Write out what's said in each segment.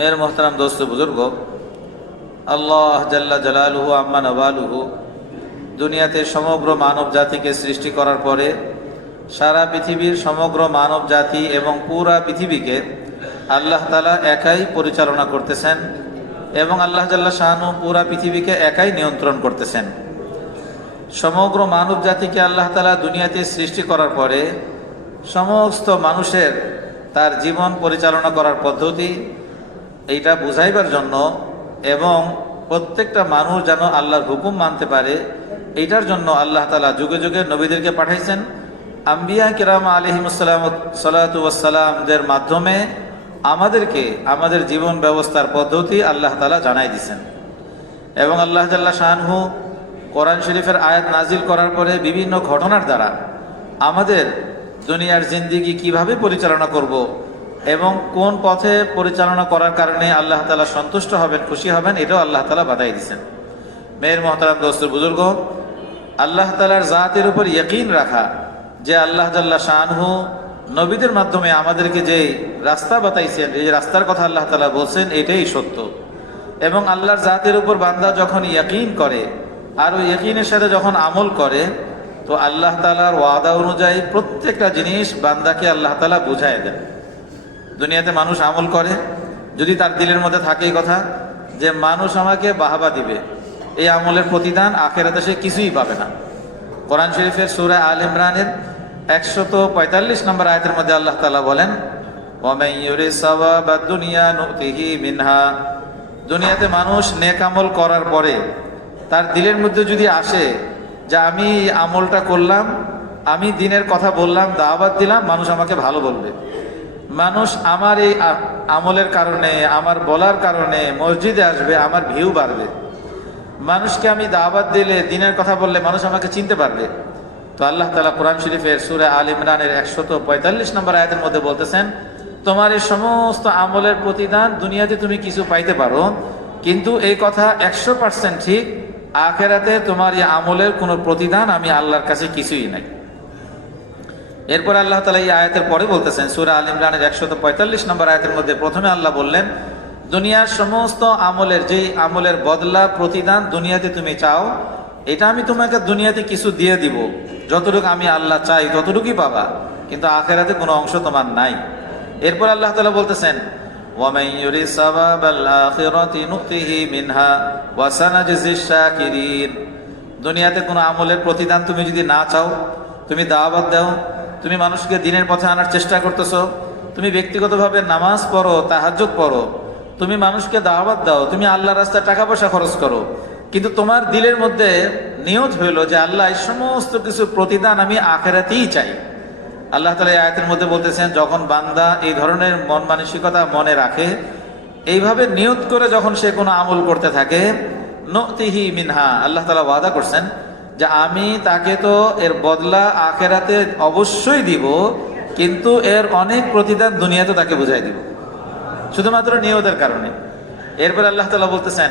मेरे मोहतरम दोस्त बुजुर्गो, আল্লাহ জাল্লা জালালুহু আম্মা নওয়ালুহু দুনিয়াতে সমগ্র মানব জাতিকে সৃষ্টি করার পরে সারা পৃথিবীর সমগ্র মানব জাতি এবং পুরা পৃথিবীকে আল্লাহ তাআলা একাই পরিচালনা করতেছেন এবং আল্লাহ জাল্লা শানু পুরা পৃথিবীকে একাই নিয়ন্ত্রণ করতেছেন। সমগ্র মানব জাতিকে আল্লাহ তাআলা দুনিয়াতে সৃষ্টি করার পরে সমস্ত মানুষের তার জীবন পরিচালনা করার পদ্ধতি এইটা বুঝাইবার জন্য এবং প্রত্যেকটা মানুষ যেন আল্লাহর হুকুম মানতে পারে এইটার জন্য আল্লাহ তাআলা যুগে যুগে নবীদেরকে পাঠাইছেন। আম্বিয়া কিরাম আলাইহিমুসসালাম সালাতু ওয়াসসালামদের মাধ্যমে আমাদেরকে আমাদের জীবন ব্যবস্থার পদ্ধতি আল্লাহ তাআলা জানাই দিয়েছেন এবং আল্লাহ জাল্লা শানহু কোরআন শরীফের আয়াত নাজিল করার পরে বিভিন্ন ঘটনার দ্বারা আমাদের দুনিয়ার জিন্দেগি কিভাবে পরিচালনা করব এবং কোন পথে পরিচালনা করার কারণে আল্লাহ তাআলা সন্তুষ্ট হবেন, খুশি হবেন, এটাও আল্লাহ তাআলা বাতাই দিয়েছেন। মেয়ের মোহতারাম দোস্ত বুজুর্গ, আল্লাহ তাআলার জাতের উপর ইয়াকিন রাখা যে আল্লাহ জাল্লা শানহু নবীদের মাধ্যমে আমাদেরকে যে রাস্তা বাতাইছেন, এই রাস্তার কথা আল্লাহ তাআলা বলছেন, এটাই সত্য। এবং আল্লাহর জাতের উপর বান্দা যখন ইয়াকিন করে আর ওই ইয়াকিনের সাথে যখন আমল করে তো আল্লাহ তাআলার ওয়াদা অনুযায়ী প্রত্যেকটা জিনিস বান্দাকে আল্লাহ তাআলা বুঝায় দেন। দুনিয়াতে মানুষ আমল করে, যদি তার দিলের মধ্যে থাকে এই কথা যে মানুষ আমাকে বাহাবা দিবে, এই আমলের প্রতিদান আখিরাতে সে কিছুই পাবে না। কোরআন শরীফের সূরা আল ইমরানের 145 নম্বর আয়াতের মধ্যে আল্লাহ তাআলা বলেন, ওয়ামান ইউরিদ সাওয়াবাদ দুনিয়া নুতিহি মিনহা। দুনিয়াতে মানুষ নেক আমল করার পরে তার দিলের মধ্যে যদি আসে যে আমি আমলটা করলাম, আমি দিনের কথা বললাম, দাওয়াত দিলাম, মানুষ আমাকে ভালো বলবে, মানুষ আমার এই আমলের কারণে, আমার বলার কারণে মসজিদে আসবে, আমার ভিউ বাড়বে, মানুষকে আমি দাওয়াত দিলে, দিনের কথা বললে মানুষ আমাকে চিনতে পারবে। তো আল্লাহ তাআলা কোরআন শরীফের সূরা আল ইমরানের 145 নম্বর আয়াতের মধ্যে বলতেছেন, তোমার এই সমস্ত আমলের প্রতিদান দুনিয়াতে তুমি কিছু পাইতে পারো, কিন্তু এই কথা 100% ঠিক, আখিরাতে তোমার এই আমলের কোনো প্রতিদান আমি আল্লাহর কাছে কিছুই নাই। এরপর আল্লাহ তাআলা এই আয়াতের পরে বলতেছেন সূরা আল ইমরানের 145 নম্বর আয়াতের মধ্যে প্রথমে আল্লাহ বললেন, দুনিয়ার সমস্ত আমলের যেই আমলের বদলা প্রতিদান দুনিয়াতে তুমি চাও, এটা আমি তোমাকে দুনিয়াতে কিছু দিয়ে দিব, যতটুকু আমি আল্লাহ চাই ততটুকুই পাবা, কিন্তু আখিরাতে কোনো অংশ তোমার নাই। এরপর আল্লাহ তাআলা বলতেছেন, ওয়ামান ইউরিদ সাওয়াবাল আখিরাতি নুতিহি মিনহা ওয়া সানাজিস শাকিরিন। দুনিয়াতে কোনো আমলের প্রতিদান তুমি যদি না চাও, তুমি দাওয়াত দাও, তুমি মানুষকে দিনের পথে আনার চেষ্টা করতেছো, তুমি ব্যক্তিগতভাবে নামাজ পড়ো, তাহাজ্জুদ পড়ো, তুমি মানুষকে দাওয়াত দাও, তুমি আল্লাহর রাস্তায় টাকা পয়সা খরচ করো, কিন্তু তোমার দিলের মধ্যে নিয়ত হইলো যে আল্লাহ এই সমস্ত কিছু প্রতিদান আমি আখিরাতেই চাই। আল্লাহ তাআলা এই আয়াতের মধ্যে বলতেছেন, যখন বান্দা এই ধরনের মন মানসিকতা মনে রাখে, এইভাবে নিয়ত করে যখন সে কোনো আমল করতে থাকে, নুতিহি মিনহা, আল্লাহ তাআলা ওয়াদা করছেন যে আমি তাকে তো এর বদলা আখিরাতে অবশ্যই দিব, কিন্তু এর অনেক প্রতিদান দুনিয়াতে তাকে বুঝাই দিব, শুধুমাত্র নিয়তের কারণে। এরপর আল্লাহ তাআলা বলতেছেন,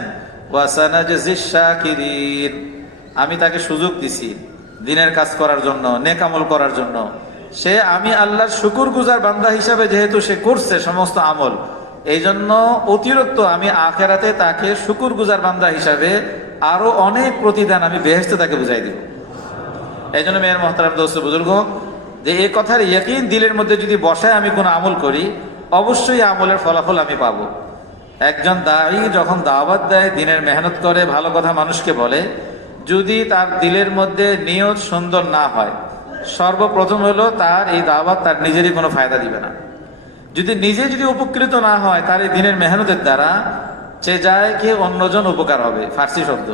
ওয়া সানাজিস শাকিরিন, আমি তাকে সুযোগ দিছি দিনের কাজ করার জন্য, নেক আমল করার জন্য। সে আমি আল্লাহর শুকরগুজার বান্দা হিসাবে যেহেতু সে করছে সমস্ত আমল, এই জন্য অতিরিক্ত আমি আখিরাতে তাকে শুকরগুজার বান্দা হিসাবে আরো অনেক প্রতিদান আমি বেহেশতে তাকে বুঝাই দিব। এই জন্য মেয়ের মোহতারাম দোস্ত বুজুর্গ, যে এই কথার ইয়াকিন দিলের মধ্যে যদি বসায় আমি কোনো আমল করি, অবশ্যই আমলের ফলাফল আমি পাবো। একজন দাঈ যখন দাওয়াত দেয়, দিনের মেহনত করে, ভালো কথা মানুষকে বলে, যদি তার দিলের মধ্যে নিয়ত সুন্দর না হয়, সর্বপ্রথম হলো তার এই দাওয়াত তার নিজেরই কোনো ফায়দা দিবে না। যদি উপকৃত না হয় তার এই দিনের মেহনতের দ্বারা, সে যায় কি অন্যজন উপকার হবে, ফার্সি শব্দ,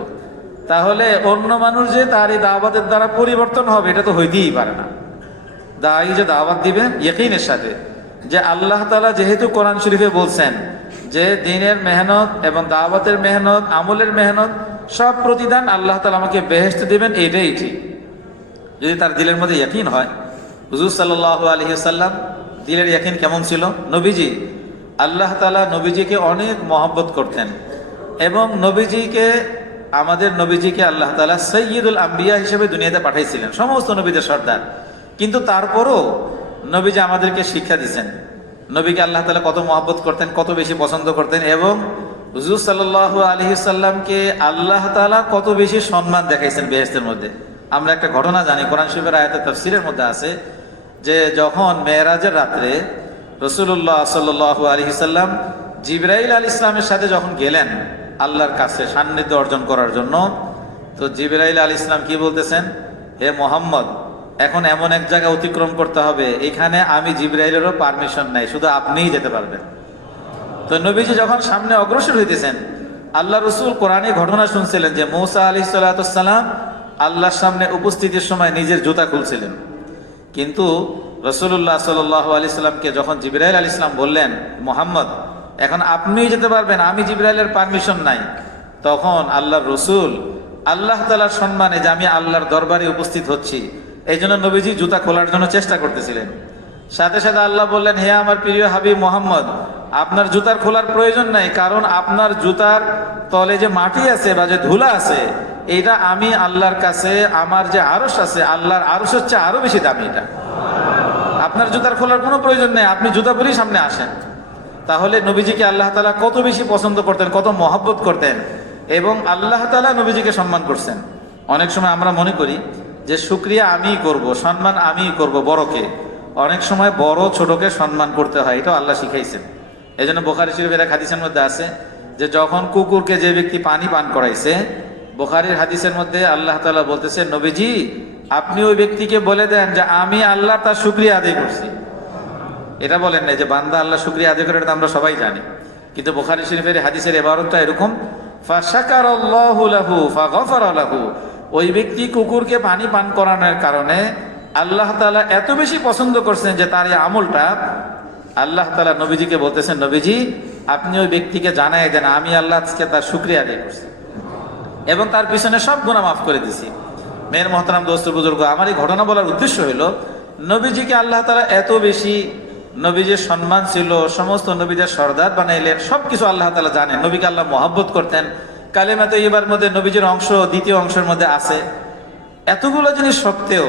তাহলে অন্য মানুষ যে তার এই দাওয়াতের দ্বারা পরিবর্তন হবে, এটা তো হইতেই পারে না। দাঈ যে দাওয়াত দিবেন ইয়াকিনের সাথে যে আল্লাহ তাআলা যেহেতু কোরআন শরীফে বলছেন যে দিনের মেহনত এবং দাওয়াতের মেহনত, আমলের মেহনত সব প্রতিদান আল্লাহ তাআলা আমাকে বেহেশতে দিবেন, এটাই ঠিক। যদি তার দিলের মধ্যে ইয়াকিন হয়, হুজুর সাল্লাল্লাহু আলাইহি ওয়াসাল্লাম দিলের ইয়াকিন কেমন ছিল? নবীজি, আল্লাহ তাআলা নবীজিকে অনেক মহব্বত করতেন এবং আমাদের নবীজিকে আল্লাহ তাআলা সাইয়্যিদুল আম্বিয়া হিসেবে দুনিয়াতে পাঠাইছিলেন, সমস্ত নবীদের সর্দার। কিন্তু তারপরও নবীজি আমাদেরকে শিক্ষা দিয়েছেন নবীকে আল্লাহ তাআলা কত মহব্বত করতেন, কত বেশি পছন্দ করতেন, এবং হুজুর সাল্লাল্লাহু আলাইহি সাল্লামকে আল্লাহ তাআলা কত বেশি সম্মান দেখাইছেন বেহেশতের মধ্যে। আমরা একটা ঘটনা জানি, কোরআন শরীফের আয়াতে তাফসীরের মধ্যে আছে যে যখন মেরাজের রাত্রে রাসূলুল্লাহ সাল্লাল্লাহু আলাইহি সাল্লাম জিবরাইল আলাইহিস সালামের সাথে যখন গেলেন আল্লাহর কাছে সান্নিধ্য অর্জন করার জন্য, তো জিবরাইল আলাইহিস সালাম কি বলতেছেন, হে মুহাম্মদ, এখন এমন এক জায়গা অতিক্রম করতে হবে, এখানে আমি জিবরাইলেরও পারমিশন নাই, শুধু আপনিই যেতে পারবেন। তো নবীজি যখন সামনে অগ্রসর হইতেছেন, আল্লাহ রসুল কোরআনে ঘটনা শুনছিলেন যে মূসা আলাইহিস সালাম আল্লাহর সামনে উপস্থিতির সময় নিজের জুতা খুলছিলেন। কিন্তু রাসূলুল্লাহ সাল্লাল্লাহু আলাইহি সাল্লামকে যখন জিবরাইল আলাইহিস সালাম বললেন, মুহাম্মদ এখন আপনিই যেতে পারবেন, আমি জিবরাইলের পারমিশন নাই, তখন আল্লাহর রসুল আল্লাহ তাআলার সম্মানে যে আমি আল্লাহর দরবারে উপস্থিত হচ্ছি, এই জন্য নবীজি জুতা খোলার জন্য চেষ্টা করতেছিলেন। সাথে সাথে আল্লাহ বললেন, হে আমার প্রিয় হাবিব মুহাম্মদ, আপনার জুতার খোলার প্রয়োজন নাই, কারণ আপনার জুতার তলে যে মাটি আছে বা যে ধুলা আছে, এটা আমি আল্লাহর কাছে আমার যে আরশ আছে, আল্লাহর আরশ হচ্ছে আরো বেশি দামি, এটা আপনার জুতার খোলার কোনো প্রয়োজন নেই, আপনি জুতা পরেই সামনে আসেন। তাহলে নবীজিকে আল্লাহ তাআলা কত বেশি পছন্দ করতেন, কত মহব্বত করতেন, এবং আল্লাহ তাআলা নবীজিকে সম্মান করছেন। অনেক সময় আমরা মনে করি যে শুকরিয়া আমিই করব, সম্মান আমিই করব বড়কে, অনেক সময় বড় ছোটকে সম্মান করতে হয়, এটাও আল্লাহ শিখাইছেন। এই জন্য বুখারী শরীফের এক হাদিসের মধ্যে আছে যে যখন কুকুরকে যে ব্যক্তি পানি পান করাইছে, বুখারীর হাদিসের মধ্যে আল্লাহ তাআলা বলতেছে, নবীজি আপনি ওই ব্যক্তিকে বলে দেন যে আমি আল্লাহ তার শুকরিয়া আদায় করছি। এটা বলেন না যে বান্দা আল্লাহ শুকরিয়া আদায় করে, এটা আমরা সবাই জানি, কিন্তু বুখারী শরীফের হাদিসের ইবারতটা এরকম, ফাশাকারাল্লাহু লাহু ফাগফারা লাহু, ওই ব্যক্তি কুকুরকে পানি পান করানোর কারণে আল্লাহ তাআলা এত বেশি পছন্দ করছেন যে তার এই আমলটা আল্লাহ তাআলা নবীজিকে বলতেছেন, নবীজি আপনি ওই ব্যক্তিকে জানাই দেন আমি আল্লাহ আজকে তার শুকরিয়া আদায় করছি এবং তার পিছনে সব গুনাহ মাফ করে দিছি। মেয়ের মহতারাম দোস্ত বুজুর্গ, আমার এই ঘটনা বলার উদ্দেশ্য হলো নবীজিকে আল্লাহ তাআলা এত বেশি, নবীজির সম্মান ছিল, সমস্ত নবীদের সর্দার বানাইলেন, সবকিছু আল্লাহ তাআলা জানেন। নবীকে আল্লাহ মহব্বত করতেন, কালেমা তৈয়বার মধ্যে নবীজির অংশ দ্বিতীয় অংশের মধ্যে আছে। এতগুলো জিনিস সত্ত্বেও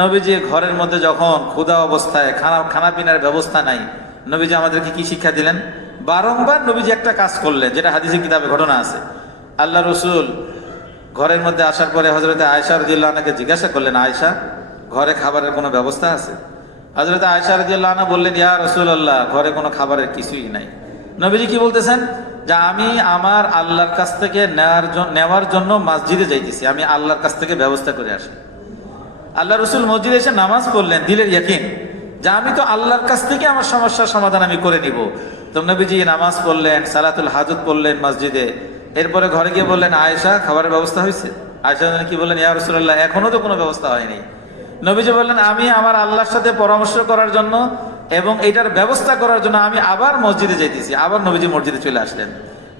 নবীজি ঘরের মধ্যে যখন ক্ষুধা অবস্থায়, খানা পিনার ব্যবস্থা নাই, নবীজি আমাদেরকে কি শিক্ষা দিলেন? বারংবার নবীজি একটা কাজ করলেন, যেটা হাদিসের কিতাবে ঘটনা আছে। আল্লাহ রসুল ঘরের মধ্যে আসার পরে হযরতে আয়েশা রাদিয়াল্লাহু আনহাকে জিজ্ঞাসা করলেন, আয়েশা ঘরে খাবারের কোনো ব্যবস্থা আছে? হযরতে আয়েশা রাদিয়াল্লাহু আনহা বললেন, ইয়া রাসূলুল্লাহ ঘরে কোনো খাবারের কিছুই নাই। নবীজি কি বলতেছেন যে আমি আমার আল্লাহর কাছ থেকে নেওয়ার জন্য মসজিদে যাইতেছি, আমি আল্লাহর কাছ থেকে ব্যবস্থা করে আসি। আল্লাহ রসুল মসজিদে এসে নামাজ পড়লেন, দিলের ইয়াকিন যে আমি তো আল্লাহর কাছ থেকে আমার সমস্যার সমাধান আমি করে নিব। তো নবীজি নামাজ পড়লেন, সালাতুল হাজত পড়লেন মসজিদে, এরপরে ঘরে গিয়ে বললেন, আয়েশা খাবারের ব্যবস্থা হয়েছে? আয়েশা কি বললেন, ইয়া রাসূলুল্লাহ এখনো তো কোনো ব্যবস্থা হয়নি। নবীজি বললেন, আমি আমার আল্লাহর সাথে পরামর্শ করার জন্য এবং এটার ব্যবস্থা করার জন্য আমি আবার মসজিদে যাইতেছি। আবার নবীজি মসজিদে চলে আসলেন।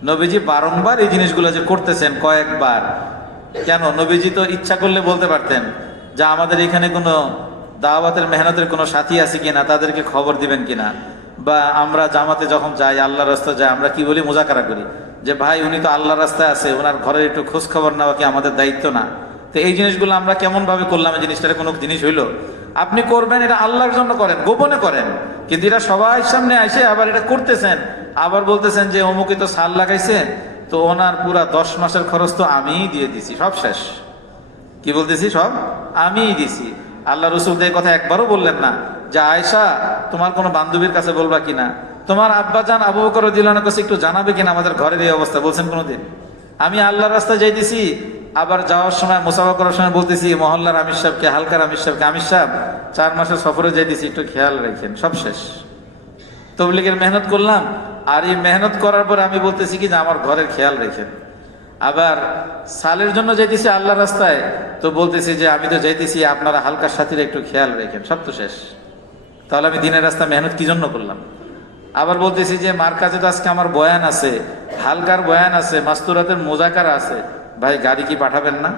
নবীজি বারংবার এই জিনিসগুলো যে করতেছেন, কয়েকবার কেন? নবীজি তো ইচ্ছা করলে বলতে পারতেন যে আমাদের এখানে কোনো দাওয়াতের মেহনতের কোনো সাথী আছে কিনা, তাদেরকে খবর দিবেন কিনা, বা আমরা জামাতে যখন যাই, আল্লাহর রাস্তায় যাই, আমরা কি বলি, মুজাকারা করি যে ভাই উনি তো আল্লাহর রাস্তায় আছে, ওনার ঘরের একটু খোঁজ খবর নেওয়া কি আমাদের দায়িত্ব না? তো এই জিনিসগুলো আমরা কেমন ভাবে করলাম? এই জিনিসটা কোনো জিনিস হইলো? আপনি করবেন, এটা আল্লাহর জন্য করেন, গোপনে করেন, কিন্তু এটা সবাই সামনে আসে আবার এটা করতেছেন, আবার বলতেছেন যে অমুকে তো সাল লাগাইছে, তো ওনার পুরা 10 মাসের খরচ তো আমিই দিয়ে দিছি, সব শেষ। কি বলতেছি? সব আমিই দিছি। আল্লাহ রসুল এই কথা একবারও বললেন না যে আয়েশা তোমার কোনো বান্ধবীর কাছে বলবা কিনা, তোমার আব্বাজান আবু বকর রাদিয়াল্লাহু আনহু কাছে একটু জানাবে কিনা আমাদের ঘরের এই অবস্থা? বলছেন কোনোদিন? আমি আল্লাহর রাস্তায় যাইতেছি, আবার যাওয়ার সময় মুসাফা করার সময় বলতেছি মহল্লার আমির সাহেবকে, হালকার আমির সাহেবকে, আমির সাহেব 4 মাসের সফরে যাইতেছি, একটু খেয়াল রাখেন। সব শেষ। তবলিগের মেহনত করলাম, আর এই মেহনত করার পরে আমি বলতেছি কি যে আমার ঘরের খেয়াল রেখেন। আবার সালের জন্য যাইতেছি আল্লাহর রাস্তায়, তো বলতেছি যে আমি তো যাইতেছি, আপনারা হালকার সাথীরা একটু খেয়াল রেখেন। সব তো শেষ। তাহলে আমি দিনের রাস্তায় মেহনত কি জন্য করলাম? আবার বলতেছি যে মার কাছে তো আজকে আমার বয়ান আছে, হালকার বয়ান আছে, মাস্তুরাতের মোজাকারা আছে, ভাই গাড়ি কি পাঠাবেন না?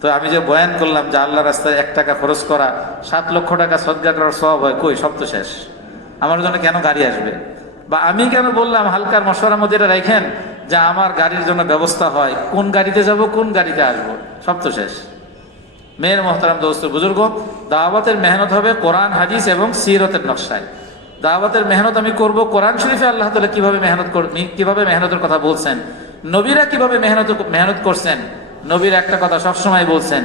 তো আমি যে বয়ান করলাম যে আল্লাহর রাস্তায় 1 টাকা খরচ করা 7 লক্ষ টাকা সদকা করার সওয়াব হয়, কই? সব তো শেষ। আমার জন্য কেন গাড়ি আসবে? বা আমি কেন বললাম হালকার মশওয়ারার মধ্যে এটা রাখেন যে আমার গাড়ির জন্য ব্যবস্থা হয়, কোন গাড়িতে যাব, কোন গাড়িতে আসবো? সব তো শেষ। মেয়ের মহতারাম দোস্ত বুজুর্গ, দাওয়াতের মেহনত হবে কোরআন হাদিস এবং সিরতের নকশায়। দাওয়াতের মেহনত আমি করব। কোরআন শরীফে আল্লাহ তাআলা কিভাবে মেহনতের কথা বলছেন, নবীরা কিভাবে মেহনত করছেন। নবীর একটা কথা সবসময় বলছেন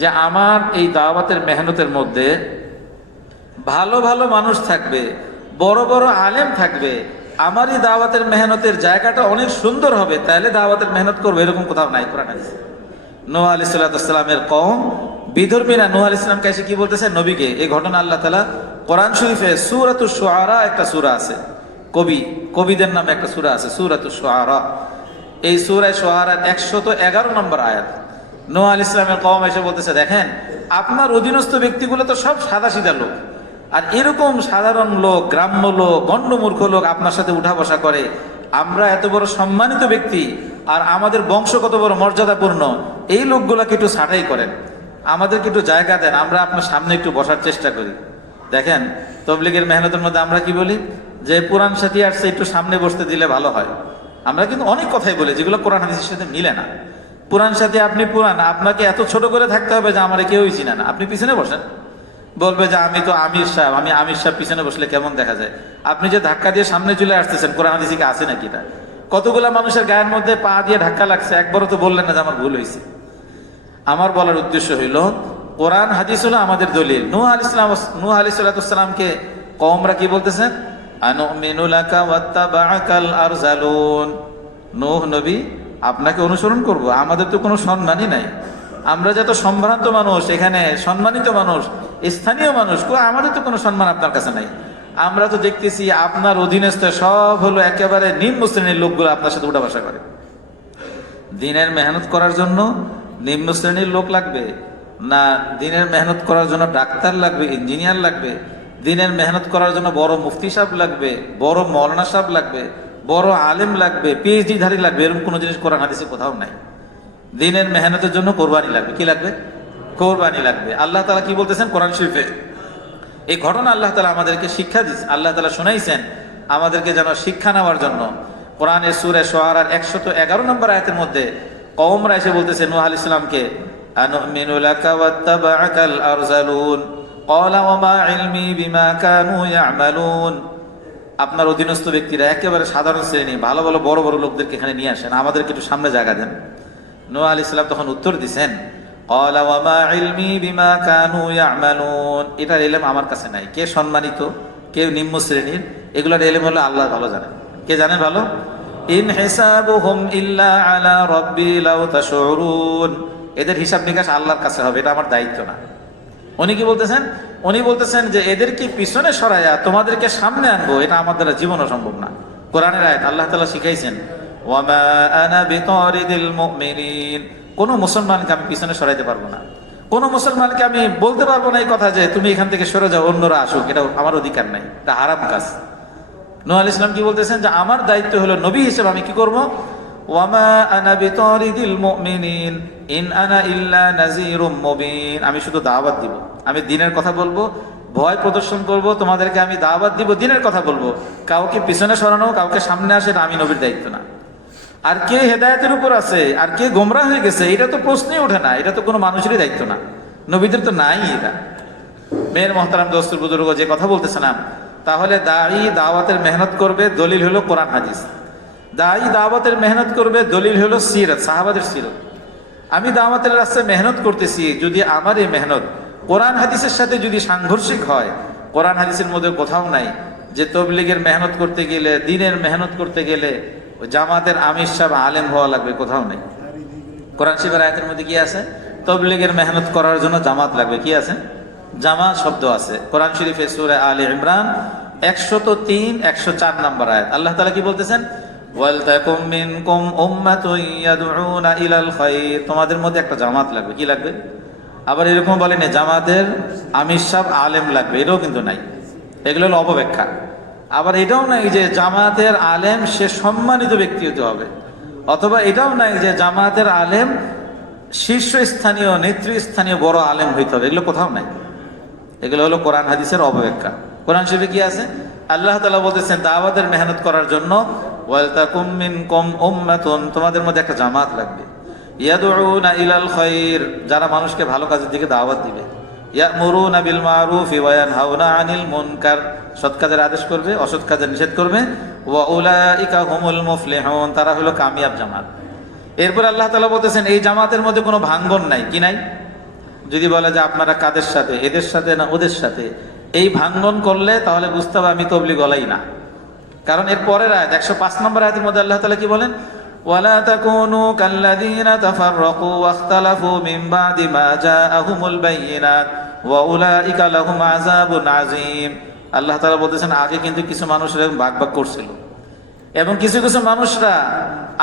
যে আমার এই দাওয়াতের মেহনতের মধ্যে ভালো ভালো মানুষ থাকবে, বড় বড় আলেম থাকবে, আমার এই দাওয়াতের মেহনতের জায়গাটা অনেক সুন্দর হবে, তাহলে দাওয়াতের মেহনত করবো, এরকম কোথাও নাই কোরআন হাদিসে। নূহ আলাইহিস সালামের কওম বিধর্মীরা নূহ আলাইহিস সালামকে এসে কি বলতেছে, নবীকে। এই ঘটনা আল্লাহ তাআলা কোরআন শরীফে সূরাতুশ শুআরা একটা সূরা আছে, কবিদের নামে একটা সূরা আছে, সূরাতুশ শুআরা। এই সূরা শুআরার 111 নম্বর আয়াত। নূহ আলাইহিস সালামের কওম এসে বলতেছে, দেখেন আপনার অধীনস্থ ব্যক্তিগুলো তো সব সাদাসিধা লোক, আর এরকম সাধারণ লোক, গ্রাম্য লোক, গণ্ডমূর্খ লোক আপনার সাথে উঠা বসা করে। আমরা এত বড় সম্মানিত ব্যক্তি, আর আমাদের বংশ কত বড় মর্যাদাপূর্ণ, এই লোকগুলাকে একটু ছাঁটাই করেন, আমাদেরকে একটু জায়গা দেন, আমরা আপনার সামনে একটু বসার চেষ্টা করি। দেখেন তবলিগের মেহনতের মধ্যে আমরা কি বলি, যে পুরাণ সাথী আসছে একটু সামনে বসতে দিলে ভালো হয়। আমরা কিন্তু অনেক কথাই বলি যেগুলো কোরআন হাদিসের সাথে মিলে না। পুরাণ সাথী আপনি পুরাণ, আপনাকে এত ছোট করে থাকতে হবে যে আমার কেউই চিনে না, আপনি পিছনে বসেন। বলবে যে আমি তো আমির সাহেব, আমি আমির সাহেব পিছনে বসলে কেমন দেখা যায়। আপনি যে ধাক্কা দিয়ে সামনে চলে আসতেছেন, কোরআন হাদিসে কি আছে নাকি? এটা কতগুলা মানুষের গায়ের মধ্যে পা দিয়ে ধাক্কা লাগছে, একবারও তো বললেন না যে আমার ভুল হয়েছে। আমার বলার উদ্দেশ্য হইল, কোরআন হাদিস হলো আমাদের দলিল। নূহ আলাইহিস সালামকে কওমরা কি বলতেছেন, আনুমিনু লাকা ওয়াত্তাবাআকাল আরযালুন। নূহ নবী আপনাকে অনুসরণ করব, আমাদের তো কোনো সম্মানই নাই, আমরা যত সম্ভ্রান্ত মানুষ, এখানে সম্মানিত মানুষ, স্থানীয় মানুষ, আমাদের তো কোনো সম্মান আপনার কাছে নাই। আমরা তো দেখতেছি আপনার অধীনস্থ সব হলো একেবারে নিম্ন শ্রেণীর লোকগুলো আপনার সাথে উঠা বসা করে। দিনের মেহনত করার জন্য নিম্ন শ্রেণীর লোক লাগবে না, দিনের মেহনত করার জন্য ডাক্তার লাগবে, ইঞ্জিনিয়ার লাগবে, দিনের মেহনত করার জন্য বড় মুফতি সাহেব লাগবে, বড় মৌলানা সাহেব লাগবে, বড় আলেম লাগবে, পিএইচডি ধারী লাগবে, এরকম কোনো জিনিস কোরআন হাদিসে কোথাও নাই। দিনের মেহনতের জন্য কোরবানি লাগবে। কি লাগবে? কোরবানি লাগবে। আল্লাহ তাআলা কি বলতেছেন কোরআন শরীফে? এই ঘটনা আল্লাহ তাআলা আমাদেরকে শিক্ষা দিয়েছেন, আল্লাহ তাআলা শুনাইছেন আমাদেরকে যেন শিক্ষা নেওয়ার জন্য। কোরআনের সূরা শুআরার 111 নম্বর আয়াতের মধ্যে কওমরা এসে বলতেছে নূহ আলাইহিস সালামকে, আনুমিনু লাকা ওয়াত্তাবাআকাল আরযালুন ক্বালা ওয়া মা ইলমি বিমা কানু ইয়ামালুন। আপনার অধীনস্থ ব্যক্তিরা একেবারে সাধারণ শ্রেণী, ভালো ভালো বড় বড় লোকদেরকে এখানে নিয়ে আসেন, আমাদেরকে একটু সামনে জায়গা দেন। নূহ আলাইহিস সালাম তখন উত্তর দিছেন, ক্বালা ওয়া মা ইলমি বিমা কানু ইয়ামালুন। এটার ইলম আমার কাছে নাই। কে সম্মানিত, কে নিম্ন শ্রেণীর, এগুলোর ইলম হলো আল্লাহ ভালো জানেন। কে জানেন ভালো? ইন হিসাবুহুম ইল্লা আলা রাব্বি লাউ তাশউরুন। এদের হিসাব নিকাশ আল্লাহর কাছে হবে, এটা আমার দায়িত্ব না। উনি কি বলতেছেন? উনি বলতেছেন যে এদেরকে পিছনে সরাইয়া তোমাদেরকে সামনে আনবো, এটা আমার দ্বারা জীবনও সম্ভব না। কোরআনের আয়াত, আল্লাহ তাআলা শিখাইছেন, ওয়ামা আনা বিতারিদিল মুমিনিন। কোন মুসলমানকে আমি পিছনে সরাইতে পারবো না, কোন মুসলমানকে আমি বলতে পারবো না এই কথা যে তুমি এখান থেকে সরে যাও, অন্যরা আসুক, এটা আমার অধিকার নাই, এটা হারাম কাজ। নূহ আলাইহিস সালাম কি বলতেছেন যে আমার দায়িত্ব হলো নবী হিসেবে আমি কি করব, ওয়ামা আনা বিতারিদিল মুমিনিন ইন আনা ইল্লা নাযীরুম মুবিন। আমি শুধু দাওয়াত দিব, আমি দ্বীনের কথা বলবো, ভয় প্রদর্শন করব, তোমাদেরকে আমি দাওয়াত দিব, দ্বীনের কথা বলবো। কাউকে পিছনে সরানো, কাউকে সামনে আসে, আমি নবীর দায়িত্ব না। আর কে হেদায়েতের উপর আছে আর কে গোমরাহ হয়ে গেছে, এটা তো প্রশ্নই ওঠে না, এটা তো কোনো মানুষেরই দায়িত্ব না, নবীদের তো নাই এটা। মেয়ের মহতারাম দোস্তুর বুজুর্গ, যে কথা বলতেছিলাম, তাহলে দায়ী দাওয়াতের মেহনত করবে, দলিল হলো কোরআন হাদিস। দায়ী দাওয়াতের মেহনত করবে, দলিল হলো সিরাত, সাহাবাদের সিরাত। আমি দাওয়াতের রাস্তায় মেহনত করতেছি, যদি আমার এই মেহনত কোরআন হাদিসের সাথে যদি সাংঘর্ষিক হয়, কোরআন হাদিসের মধ্যে কোথাও নাই যে তবলিগের মেহনত করতে গেলে, দ্বীনের মেহনত করতে গেলে জামাতের আমির সাহেব আলেম হওয়া লাগবে, কোথাও নেই। কোরআন শরীফের আয়াতের মধ্যে কি আছে? তবলিগের মেহনত করার জন্য জামাত লাগবে। কি আছে? জামাত শব্দ আছে কোরআন শরীফে সূরা আলে ইমরান 103 104 নম্বর আয়াত। আল্লাহ তাআলা কি বলতেছেন? ওয়ালতাকুম মিনকুম উম্মাতুন ইয়াদউনা ইলাল খায়র। তোমাদের মধ্যে একটা জামাত লাগবে। কি লাগবে? আবার এরকম বলেন জামাতের আমির সাহেব আলেম লাগবে, এটাও কিন্তু নাই। এগুলো হলো অপব্যাখ্যা। আবার এটাও নাই যে জামাতের আলেম সে সম্মানিত ব্যক্তি হতে হবে, অথবা এটাও নাই যে জামাতের আলেম শীর্ষস্থানীয় নেতৃস্থানীয় বড় আলেম হইতে হবে, এগুলো কোথাও নাই। এগুলো হলো কোরআন হাদিসের অপব্যাখ্যা। কোরআন শরীফে কি আছে? আল্লাহ তাআলা বলতেছেন দাওয়াতের মেহনত করার জন্য ওয়ালতাকুম মিনকুম উম্মাতুন, তোমাদের মধ্যে একটা জামাত লাগবে, ইয়াদউনা ইলাল খায়র, যারা মানুষকে ভালো কাজের দিকে দাওয়াত দিবে। ইয়া'মুরুনা বিল মা'রুফি ওয়া ইয়ানহাউনা আনিল মুনকার, সৎ কাজের আদেশ করবে, অসৎ কাজের নিষেধ করবে। ওয়া উলাইকা হুমুল মুফলিহুন, তারা হলো কামিয়াব জামাত। এরপর আল্লাহ তাআলা বলতেছেন এই জামাতের মধ্যে কোনো ভাঙ্গন নাই। কি নাই? যদি বলে যে আপনারা কাদের সাথে, এদের সাথে না ওদের সাথে, এই ভাঙ্গন করলে তাহলে বুঝতে হবে আমি তবলিগ ওয়ালাই না। কারণ এর পরের আয়াত 105 নম্বর আয়াতের মধ্যে আল্লাহ তাআলা কি বলেন? ওয়ালা তাকুনু কাল্লাযীনা তাফাররাকু ওয়াখতালাফু মিন বা'দি মা জাআহুমুল বায়িনাত ওয়া উলাইকা লাহুম আযাবুন আযীম। আল্লাহ তাআলা বলতেছেন আগে কিন্তু কিছু মানুষ এরকম ভাগ করছিল, এবং কিছু কিছু মানুষরা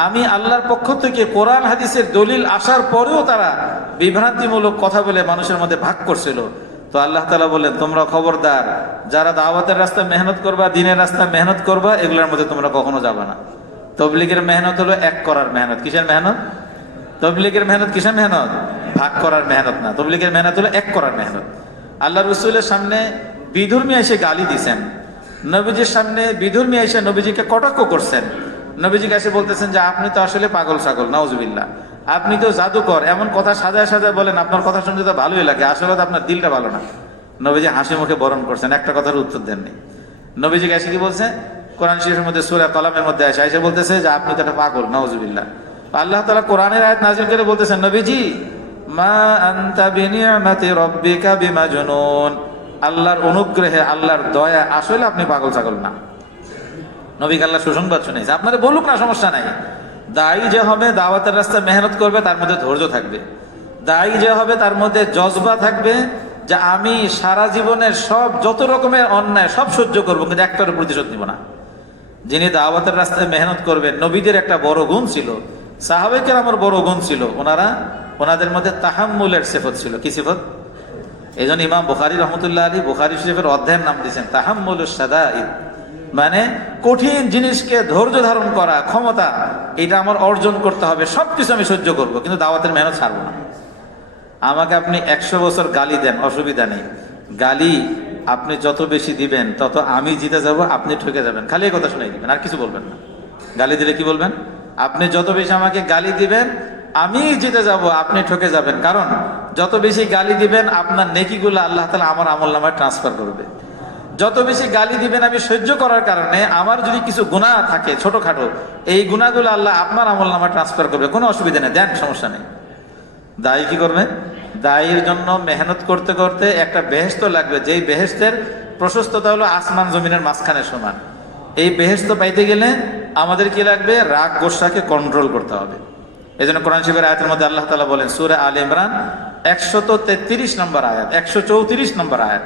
আমি আল্লাহর পক্ষ থেকে কোরআন হাদিসের দলিল আসার পরেও তারা বিভ্রান্তিমূলক কথা বলে মানুষের মধ্যে ভাগ করছিল। তো আল্লাহ তাআলা বললেন তোমরা খবরদার, যারা দাওয়াতের রাস্তায় মেহনত করবা, দ্বীনের রাস্তায় মেহনত করবা, এগুলোর মধ্যে তোমরা কখনো যাবে না। তবলিগের মেহনত হলো এক করার মেহনত। কিসের মেহনত? তবলিগের মেহনত কিসের মেহনত? ভাগ করার মেহনত না, তবলিগের মেহনত হলো এক করার মেহনত। আল্লাহ রসুলের সামনে বিধর্মী এসে গালি দিছেন, নবীজির সামনে বিধর্মী এসে নবীজিকে কটাক্ষ করছেন, নবীজিকে এসে বলতেছেন যে আপনি তো আসলে পাগল ছাগল, নাউজুবিল্লাহ, আপনি তো জাদুকর, এমন কথা সাজায় সাজায় বলেন, আপনার কথা শুনতে তো ভালোই লাগে, আসলে তো আপনার দিলটা ভালো না। নবীজি হাসি মুখে বরণ করছেন, একটা কথার উত্তর দেননি। নবীজিকে এসে কি বলছে? কোরআন শরীফের মধ্যে সূরা কলামের মধ্যে এসে বলতেছে যে আপনি তো একটা পাগল, নাউজুবিল্লাহ। আল্লাহ তাআলা কোরআনের আয়াত নাযিল করে বলতেছেন নবীজি মা আনতা বিনিআমাতি রাব্বিকা বিমাজনুন, আল্লাহর অনুগ্রহে, আল্লাহর দয়া, আসলে আপনি পাগল ছাগল না। নবীকে আল্লাহ সুসংবাদ শুনাইছে, আপনারা বলুক না, সমস্যা নাই। দায়ী যে হবে, দাওয়াতের রাস্তায় মেহনত করবে, তার মধ্যে ধৈর্য থাকবে। দায়ী যে হবে তার মধ্যে জজবা থাকবে যে আমি সারা জীবনের সব যত রকমের অন্যায় সব সহ্য করবো, কিন্তু একটারও প্রতিশোধ নিব না। যিনি দাওয়াতের রাস্তায় মেহনত করবেন, নবীদের একটা বড় গুণ ছিল, সাহাবায়ে কেরামের বড় গুণ ছিল, ওনাদের মধ্যে তাহাম্মুলের সিফত ছিল। কি সিফত? এই জন্য ইমাম বুখারী রহমতুল্লাহ আলাইহি বুখারী শরীফের অধ্যায়ের নাম দিয়েছেন তাহাম্মুলুশ শাদাইদ, মানে কঠিন জিনিসকে ধৈর্য ধারণ করা ক্ষমতা, এটা আমার অর্জন করতে হবে, সবকিছু আমি সহ্য করব, কিন্তু দাওয়াতের মেহনত ছাড়বো না। আমাকে আপনি 100 বছর গালি দেন, অসুবিধা নেই, গালি আপনি যত বেশি দিবেন তত আমি জিতে যাব, আপনি ঠকে যাবেন, খালি এই কথা শুনাই দিবেন, আর কিছু বলবেন না। গালি দিলে কি বলবেন? আপনি যত বেশি আমাকে গালি দিবেন আমি জিতে যাব, আপনি ঠকে যাবেন। কারণ যত বেশি গালি দিবেন আপনার নেকিগুলো আল্লাহ তাআলা আমার আমলনামায় ট্রান্সফার করবে। যত বেশি গালি দিবেন আমি সহ্য করার কারণে আমার যদি কিছু গুনাহ থাকে ছোটখাটো, এই গুনাহগুলো আল্লাহ আপনার আমলনামায় ট্রান্সফার করবে, কোনো অসুবিধা নেই, দেন, সমস্যা নেই। দায়ী কি করবে? দায়ীর জন্য মেহনত করতে করতে একটা বেহেশত লাগবে, যেই বেহেশতের প্রশস্ততা হলো আসমান জমিনের মাঝখানে সমান। এই বেহেশত পাইতে গেলে আমাদের কি লাগবে? রাগ গোসাকে কন্ট্রোল করতে হবে। এই জন্য কোরআন শরীফের আয়াতের মধ্যে আল্লাহ তাআলা বলেন সূরা আলে ইমরান 133 নম্বর আয়াত, 134 নম্বর আয়াত,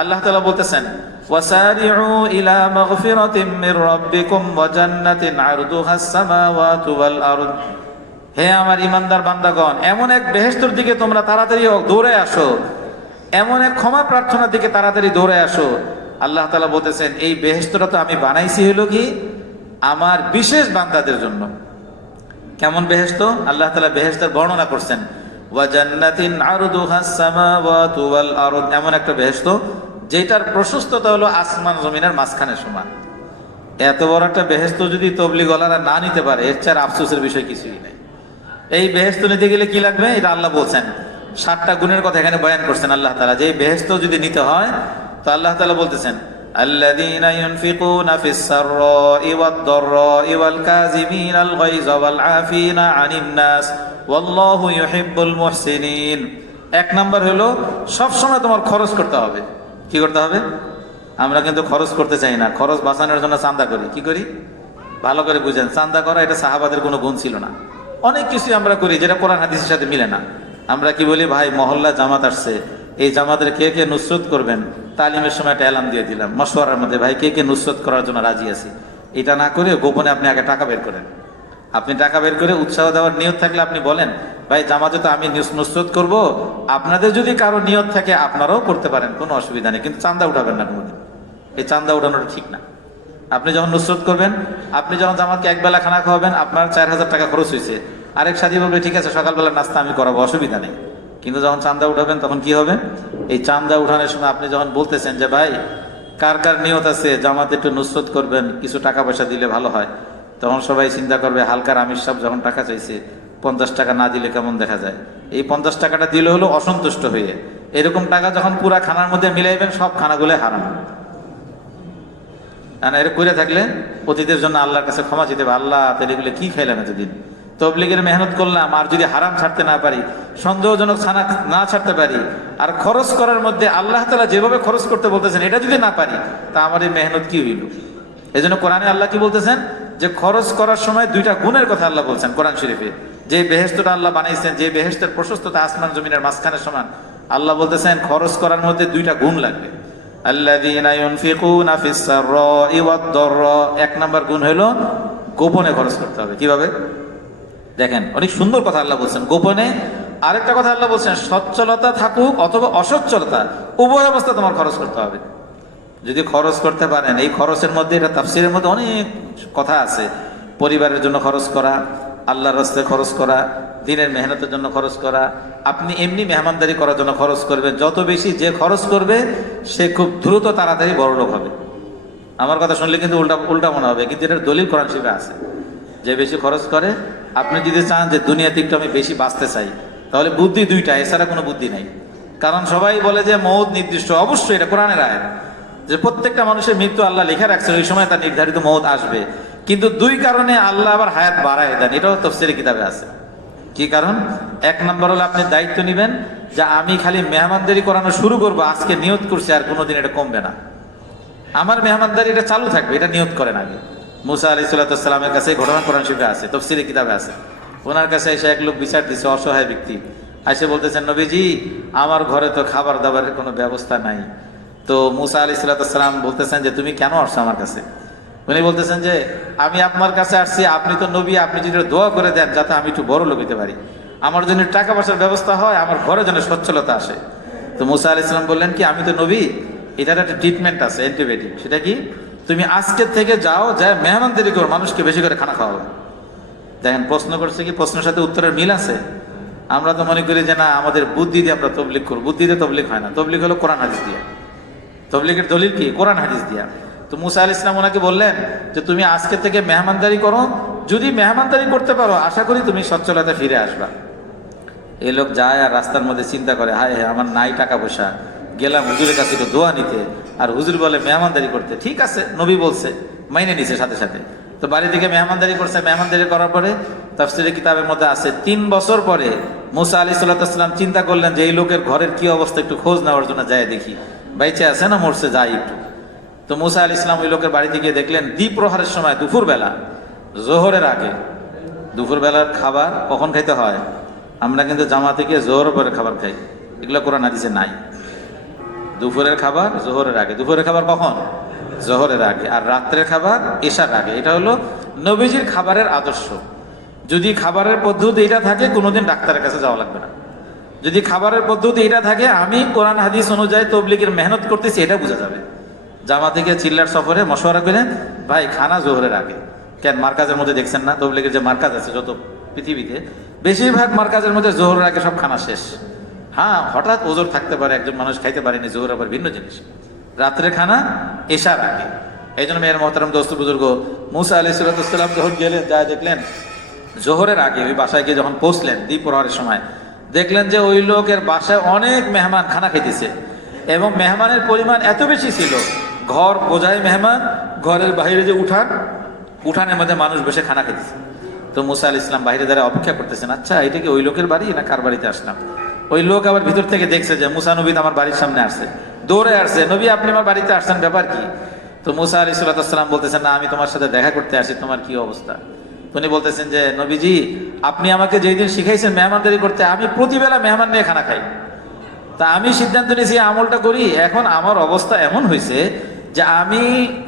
আল্লাহ তাআলা বলতেছেন ওয়াসারিউ ইলা মাগফিরাতিম মির রাব্বিকুম ওয়া জান্নাতিন আরদুহাস সামাওয়াতু ওয়াল আরদ। হে আমার ইমানদার বান্দাগণ, এমন এক বেহেশতের দিকে তোমরা তাড়াতাড়ি দৌড়ে আসো, এমন এক ক্ষমা প্রার্থনার দিকে তাড়াতাড়ি দৌড়ে আসো। আল্লাহ তাআলা বলতেছেন এই বেহেশতটা তো আমি বানাইছি হলো কি আমার বিশেষ বান্দাদের জন্য। কেমন বেহেশত? আল্লাহ তাআলা বেহেশতের বর্ণনা করছেন ওয়া জান্নাতিন আরদুহাস সামাওয়াতু ওয়াল আরদ, এমন একটা বেহেশত যেটার প্রশস্ততা হলো আসমান জমিনের মাঝখানে সমান। এত বড় একটা বেহেশত যদি তবলিগওয়ালারা না নিতে পারে, এর চেয়ে আফসোসের বিষয় কিছুই নেই। এই বেহেশত নিতে গেলে কি লাগবে? এটা আল্লাহ বলছেন, 7টা গুণের কথা এখানে বয়ান করছেন আল্লাহ তাআলা। যে বেহেশত যদি নিতে হয় তো আল্লাহ তাআলা বলতেছেন আল্লাযীনা ইউনফিকুনা ফিস সাররাই ওয়াদ দাররাই ওয়াল কাযিমিনাল গায়যা ওয়াল আফিনা আনিন নাস ওয়াল্লাহু ইউহিব্বুল মুহসিনিন। 1 নাম্বার হলো সব সময় তোমার খরচ করতে হবে। কি করতে হবে? আমরা কিন্তু খরচ করতে চাই না, খরচ বাঁচানোর জন্য চাঁদা করি। কি করি? ভালো করে বুঝেন, চাঁদা করা এটা সাহাবাদের কোনো গুণ ছিল না। অনেক কিছু আমরা করি যেটা কোরআন হাদিসের সাথে মিলে না। আমরা কি বলি, ভাই মহল্লা জামাত আসছে, এই জামাতের কে কে নুসরত করবেন, তালিমের সময় একটা এলান দিয়ে দিলাম মশওয়ারার মধ্যে, ভাই কে কে নুসরত করার জন্য রাজি আছি। এটা না করে গোপনে আপনি আগে টাকা বের করেন। আপনি টাকা বের করে উৎসাহ দেওয়ার নিয়ত থাকলে আপনি বলেন ভাই জামাতে তো আমি নুসরত করব, আপনাদের যদি কারো নিয়ত থাকে আপনারাও করতে পারেন, কোনো অসুবিধা নেই, কিন্তু চাঁদা উঠাবেন না কোনোদিন। এই চাঁদা উঠানোটা ঠিক না। আপনি যখন নুসরত করবেন, আপনি যখন জামাতকে একবেলা খানা খাওয়াবেন, আপনার 4000 টাকা খরচ হয়েছে, আরেক সাথী বলবে ঠিক আছে সকালবেলা নাস্তা আমি করাবো, অসুবিধা নেই। কিন্তু যখন চাঁদা উঠাবেন তখন কি হবে? এই চাঁদা উঠানোর সময় আপনি যখন বলতেছেন যে ভাই কার কার নিয়ত আছে জামাতে একটু নুসরত করবেন, কিছু টাকা পয়সা দিলে ভালো হয়, তখন সবাই চিন্তা করবে হালকার আমির সাহেব যখন টাকা চাইছে 50 টাকা না দিলে কেমন দেখা যায়। এই 50 টাকাটা দিলে হলো অসন্তুষ্ট হয়ে, এরকম টাকা যখন পুরা খানার মধ্যে মিলাইবেন, সব খানাগুলো হারাম। এর করে থাকলে অতীতের জন্য আল্লাহর কাছে ক্ষমা চেতে হবে, আল্লাহ তাহলে এগুলো কি খাইলাম এতদিন, তবলিগের মেহনত করলাম, আর যদি হারাম ছাড়তে না পারি, সন্দেহজনক ছানা না ছাড়তে পারি, আর খরচ করার মধ্যে আল্লাহ তাআলা যেভাবে খরচ করতে বলতেছেন এটা যদি না পারি, তা আমার এই মেহনত কি হইল? এই জন্য কোরআনে আল্লাহ কি বলতেছেন, যে খরচ করার সময় দুইটা গুণের কথা আল্লাহ বলছেন কোরআন শরীফে। যে বেহেশতটা আল্লাহ বানাইছেন, যে বেহেশতের প্রশস্ততা আসমান জমিনের মাঝখানে সমান, আল্লাহ বলতেছেন খরচ করার মধ্যে দুইটা গুণ লাগবে। আল্লাযীনা ইউনফিকুনা ফিস সাররাই ওয়াদ দাররা, এক নাম্বার গুণ হলো গোপনে খরচ করতে হবে। কিভাবে? দেখেন অনেক সুন্দর কথা আল্লাহ বলছেন, গোপনে। আরেকটা কথা আল্লাহ বলছেন, সচ্ছলতা থাকুক অথবা অসচ্ছলতা, উভয় অবস্থা তোমার খরচ করতে হবে। যদি খরচ করতে পারেন, এই খরচের মধ্যে, এটা তাফসীরের মধ্যে অনেক কথা আছে। পরিবারের জন্য খরচ করা, আল্লাহর রাস্তায় খরচ করা, দিনের মেহনতের জন্য খরচ করা, আপনি এমনি মেহমানদারি করার জন্য খরচ করবেন। যত বেশি যে খরচ করবে সে খুব দ্রুত তাড়াতাড়ি বড়লোক হবে। আমার কথা শুনলে কিন্তু উল্টা মনে হবে, কিন্তু এটার দলিল কোরআন শরীফে আছে। যে বেশি খরচ করে, আপনি যদি চান যে দুনিয়াতে একটু আমি বেশি বাঁচতে চাই, তাহলে বুদ্ধি দুইটা, এছাড়া কোনো বুদ্ধি নাই। কারণ সবাই বলে যে মওত নির্দিষ্ট, অবশ্যই এটা কোরআনের আয়াত, যে প্রত্যেকটা মানুষের মৃত্যু আল্লাহ লেখা রাখছে, ওই সময় তার নির্ধারিত মওত আসবে। কিন্তু দুই কারণে আল্লাহ আবার হায়াত বাড়ায় দেন, এটাও তাফসীরের কিতাবে আছে। কি কারণ? এক নম্বর হলো আপনি দায়িত্ব নেবেন যে আমি খালি মেহমানদারি করানো শুরু করবো, আজকে নিয়ত করছি আর কোনোদিন এটা কমবে না, আমার মেহমানদারি এটা চালু থাকবে, এটা নিয়ত করেন আগে। মুসা আলাইহিস সালামের কাছে ঘটনা কোরআন শরীফে আছে, তাফসীরের কিতাবে আছে। ওনার কাছে এসে এক লোক বিচার দিচ্ছে, অসহায় ব্যক্তি এসে বলতেছেন, নবীজি আমার ঘরে তো খাবার দাবারের কোনো ব্যবস্থা নাই। তো মুসা আলাইহিস সালাম বলতেছেন যে তুমি কেন আসছো আমার কাছে? উনি বলতেছেন যে আমি আপনার কাছে আসছি, আপনি তো নবী, আপনি যদি দোয়া করে দেন যাতে আমি একটু বড় লোক হতে পারি, আমার জন্য টাকা পয়সার ব্যবস্থা হয়, আমার ঘরে যেন সচ্ছলতা আসে। তো মুসা আলাইহিস সালাম বললেন কি, আমি তো নবী, এটার একটা ট্রিটমেন্ট আছে, অ্যান্টিবায়োটিক। সেটা কি? তুমি আজকের থেকে যাও, যায় মেহমানদারি করো, মানুষকে বেশি করে খানা খাওয়াবো। দেখেন প্রশ্ন করছে কি, প্রশ্নের সাথে উত্তরের মিল আছে। আমরা তো মনে করি যে না, আমাদের বুদ্ধি দিয়ে আমরা তবলিগ করবো। বুদ্ধি দিয়ে তবলিগ হয় না, তবলিগ হলো কোরআন হাদিস দিয়া। তবলিগের দলিল কি? কোরআন হাদিস দিয়া। তো মুসা আলাইহিস সালাম ওনাকে বললেন যে তুমি আজকে থেকে মেহমানদারি করো, যদি মেহমানদারি করতে পারো আশা করি তুমি সচ্ছলতা ফিরে আসবা। এই লোক যায় আর রাস্তার মধ্যে চিন্তা করে, হায় হায় আমার নাই টাকা পয়সা, গেলাম হুজুরের কাছে একটু দোয়া নিতে, আর হুজুর বলে মেহমানদারি করতে। ঠিক আছে, নবী বলছে, মাইনে নিছে সাথে সাথে। তো বাড়ি থেকে মেহমানদারি করছে। মেহমানদারি করার পরে তাফসীরের কিতাবের মধ্যে আছে 3 বছর পরে মুসা আলাইহিস সালাম চিন্তা করলেন যে এই লোকের ঘরের কি অবস্থা, একটু খোঁজ নেওয়ার জন্য যায় দেখি, বাইচে আছে না মরছে, যাই একটু। তো মুসা আলাইহিস সালাম ওই লোকের বাড়িতে গিয়ে দেখলেন দ্বি প্রহারের সময়, দুপুরবেলা, জোহরের আগে। দুপুরবেলার খাবার কখন খাইতে হয়? আমরা কিন্তু জামাতে গিয়ে জোহর পরে খাবার খাই, এগুলো কোরআন হাদিসে নাই। দুপুরের খাবার জোহরের আগে। দুপুরের খাবার কখন? জোহরের আগে। আর রাত্রের খাবার এশার আগে। এটা হলো নবীজির খাবারের আদর্শ। যদি খাবারের পদ্ধতি এটা থাকে, কোনোদিন ডাক্তারের কাছে যাওয়া লাগবে না। যদি খাবারের পদ্ধতি এটা থাকে, আমি কোরআন হাদিস অনুযায়ী তবলিগের মেহনত করতেছি, এটা বোঝা যাবে। জামা থেকে চিল্লার সফরে মশওয়ারা করে, ভাই খানা জোহরের আগে। কেন? মার্কাজের মধ্যে দেখছেন না, তবলিগের যে মার্কাজ আছে যত পৃথিবীতে, বেশিরভাগ মার্কাজের মধ্যে জোহরের আগে সব খানা শেষ। হ্যাঁ, হঠাৎ ওজোর থাকতে পারে, একজন মানুষ খাইতে পারেনি, জোহর আবার ভিন্ন জিনিস। রাত্রে খানা এশার আগে। এই জন্য মেয়ের মহতারাম দোস্ত বুজুর্গ, মুসা আলাইহিস সালাম যখন গেলেন, যা দেখলেন জোহরের আগে ওই বাসায় গিয়ে যখন পৌঁছলেন দ্বিপ্রহরের সময়, দেখলেন যে ওই লোকের বাসায় অনেক মেহমান খানা খাইতেছে, এবং মেহমানের পরিমাণ এত বেশি ছিল, ঘর বোঝায় মেহমান, ঘরের বাইরে যে উঠানের মধ্যে মানুষ বসে খানা খাইতেছে। তো মুসা আলাইহিস সালাম বাইরে দ্বারা অপেক্ষা করতেছেন, আচ্ছা এটা কি ওই লোকের বাড়ি না কার বাড়িতে আসলাম? ওই লোক আবার ভিতর থেকে দেখছে যে মুসা নবী আমার বাড়ির সামনে আসছে, দৌড়ে আসছে, নবী আপনি আমার বাড়িতে আসছেন, ব্যাপার কি? তো মুসা আলাইহিস সালাম বলতেছেন, না আমি তোমার সাথে দেখা করতে আসি, তোমার কি অবস্থা? উনি বলতেছেন যে নবীজি আপনি আমাকে যেই দিন শিখাইছেন মেহমানদারি করতে, আমি প্রতিবেলা মেহমান নিয়ে খানা খাই, তা আমি সিদ্ধান্ত নিয়েছি আমলটা করি। এখন আমার অবস্থা এমন হয়েছে যে আমি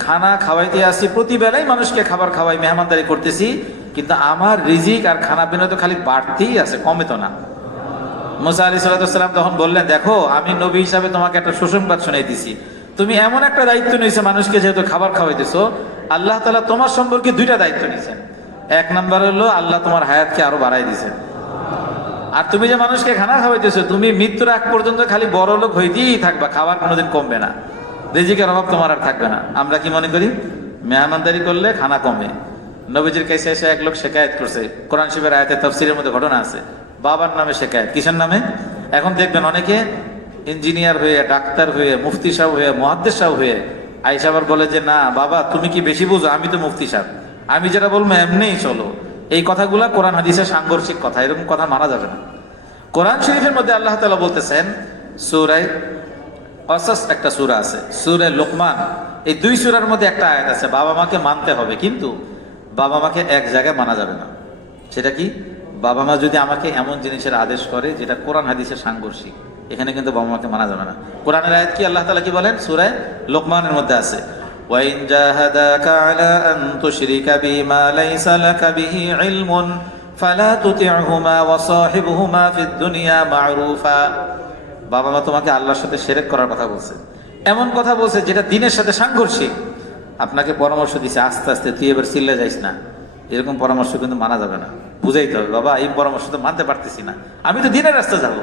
খানা খাওয়াইতে আসি, প্রতিবেলাই মানুষকে খাবার খাওয়াই, মেহমানদারি করতেছি, কিন্তু আমার রিজিক আর খানা পিনা তো খালি বাড়তেই আছে, কমে তো না। মুসা আলাইহিস সালাম তখন বললেন, দেখো আমি নবী হিসাবে তোমাকে একটা সুসংবাদ শুনাই দিছি, তুমি এমন একটা দায়িত্ব নিয়েছো, মানুষকে যেহেতু খাবার খাওয়াইতেছো, আল্লাহ তাআলা তোমার সম্পর্কে 2টা দায়িত্ব নিয়েছেন। এক নাম্বার হলো আল্লাহ তোমার হায়াতকে আরো বাড়াই দিয়েছেন, আর তুমি যে মানুষকে খানা খাওয়াইতেছো, তুমি মৃত্যুর আগ পর্যন্ত খালি বড় লোক হইতেই থাকবা, খাবার কোনোদিন কমবে না, রিজিকের অভাব তোমার আর থাকবে না। আমরা কি মনে করি? মেহমানদারি করলে খানা কমে। নবীজির কাছে এসে এক লোক শিকায়েত করছে, কোরআন শরীফের আয়াতে তাফসীরের মধ্যে ঘটনা আছে, বাবার নামে শিকায়েত। কিসের নামে? এখন দেখবেন অনেকে ইঞ্জিনিয়ার হয়ে, ডাক্তার হয়ে, মুফতি সাহেব হয়ে, মুহাদ্দিস সাহেব হয়ে আয়েশা আবার বলে যে না বাবা তুমি কি বেশি বুঝো, আমি তো মুফতি সাহেব, আমি যেটা বলবো এমনিই চলো। এই কথাগুলা কোরআন হাদিসের সাংঘর্ষিক কথা, এরকম কথা মানা যাবে না। কোরআন শরীফের মধ্যে আল্লাহ তাআলা বলতেছেন, সূরা কসাস একটা সূরা আছে, সূরা লোকমান, এই দুই সূরার মধ্যে একটা আয়াত আছে বাবা মাকে মানতে হবে, কিন্তু বাবা মাকে এক জায়গায় মানা যাবে না। সেটা কি? বাবা মা যদি আমাকে এমন জিনিসের আদেশ করে যেটা কোরআন হাদিসের সাংঘর্ষিক, এখানে কিন্তু বাবা মাকে মানা যাবে না। কোরআনের আয়াত কি আল্লাহ তাআলা কি বলেন? সূরা লোকমানের মধ্যে আছে, ওয়াইন জাহাদাকা আলা আন তুশরিকা বিমা লাইসা লাকা বিহি ইলমুন ফালা তুতি'হুমা ওয়া সাহিবহুমা ফিদ দুনিয়া মা'রুফা। বাবা মা তোমাকে আল্লাহর সাথে শিরক করার কথা বলছে, এমন কথা বলছে যেটা দ্বীনের সাথে সাংঘর্ষিক, আপনাকে পরামর্শ দিছে আস্তে আস্তে তুই এবার চিল্লা যাইস না, এরকম পরামর্শ কিন্তু মানা যাবে না। বুঝাইতে হবে বাবা এই পরামর্শ তো মানতে পারতেছি না, আমি তো দ্বীনের রাস্তা যাবো।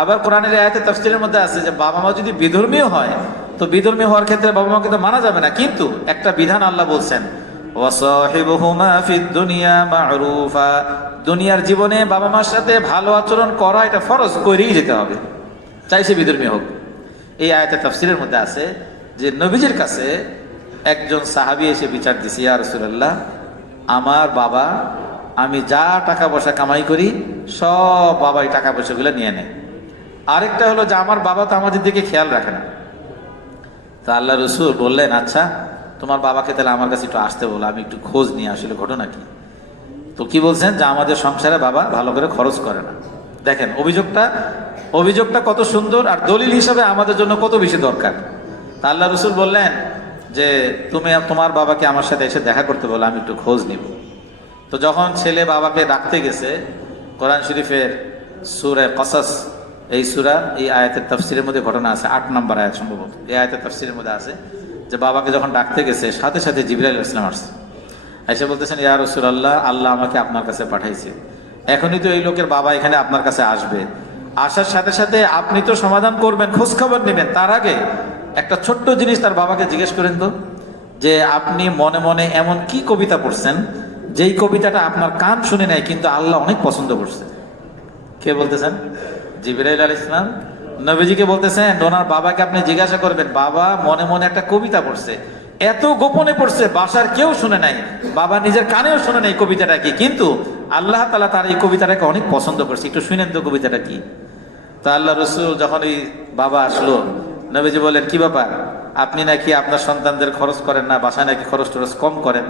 আবার কোরআনের আয়াতে তাফসীরের মধ্যে আছে যে বাবা মা যদি বিধর্মীয় হয়, তো বিধর্মীয় হওয়ার ক্ষেত্রে বাবা মাকে তো মানা যাবে না, কিন্তু একটা বিধান আল্লাহ বলছেন, ওয়াসাহিবুহুমা ফিদ দুনিয়া মা'রুফা, দুনিয়ার জীবনে বাবা মার সাথে ভালো আচরণ করা এটা ফরজ, করেই যেতে হবে, চাই সে বিধর্মী হোক। এই আয়াতে তাফসীরের মধ্যে আছে যে নবীজির কাছে একজন সাহাবী এসে বিচার দিছে, ইয়া রাসূলুল্লাহ আমার বাবা, আমি যা টাকা পয়সা কামাই করি সব বাবা এই টাকা পয়সাগুলো নিয়ে নেয়। আরেকটা হলো যে আমার বাবা তো আমাদের দিকে খেয়াল রাখে না। তা আল্লাহ রসুল বললেন, আচ্ছা তোমার বাবাকে তাহলে আমার কাছে একটু আসতে বলো, আমি একটু খোঁজ নিয়ে আসলে ঘটনা কি। তো কি বলছেন? যে আমাদের সংসারে বাবা ভালো করে খরচ করে না। দেখেন অভিযোগটা কত সুন্দর, আর দলিল হিসাবে আমাদের জন্য কত বেশি দরকার। তা আল্লাহ রসুল বললেন যে তুমি তোমার বাবাকে আমার সাথে এসে দেখা করতে বলো, আমি একটু খোঁজ নিব। তো যখন ছেলে বাবাকে ডাকতে গেছে, কোরআন শরীফের সূরা কসাস এই সূরা এই আয়াতের তাফসীরের মধ্যে ঘটনা আছে, 8 নম্বর আয়াত সম্ভবত এই আয়াতের তাফসীরের মধ্যে আছে যে বাবাকে যখন ডাকতে গেছে সাথে সাথে জিবরাইল আলাইহিস সালাম আসছে, এসে বলতেছেন, ইয়া রাসূলুল্লাহ আল্লাহ আমাকে আপনার কাছে পাঠাইছে, এখনই তো এই লোকের বাবা এখানে আপনার কাছে আসবে, আসার সাথে সাথে আপনি তো সমাধান করবেন, খোঁজ খবর নেবেন, তার আগে একটা ছোট্ট জিনিস তার বাবাকে জিজ্ঞেস করেন তো, যে আপনি মনে মনে এমন কি কবিতা পড়ছেন যেই কবিতাটা আপনার কান শুনে নাই কিন্তু আল্লাহ অনেক পছন্দ করছে। কে বলতেছেন? জিবরাইল আলাইহিস সালাম নবীজিকে বলতেছেন, ওনার বাবাকে আপনি জিজ্ঞাসা করবেন, বাবা মনে মনে একটা কবিতা পড়ছে, এত গোপনে পড়ছে বাসার কেউ শুনে নাই, বাবা নিজের কানেও শুনে নাই কবিতাটা কি, কিন্তু আল্লাহ তাআলা তার এই কবিতাটাকে অনেক পছন্দ করছে, একটু শুনেন তো কবিতাটা কি। তা আল্লাহ রসুল যখন এই বাবা আসলো, নবীজি বলেন, কি ব্যাপার, আপনি নাকি আপনার সন্তানদের খরচ করেন না, বাসায় নাকি খরচ টরচ কম করেন।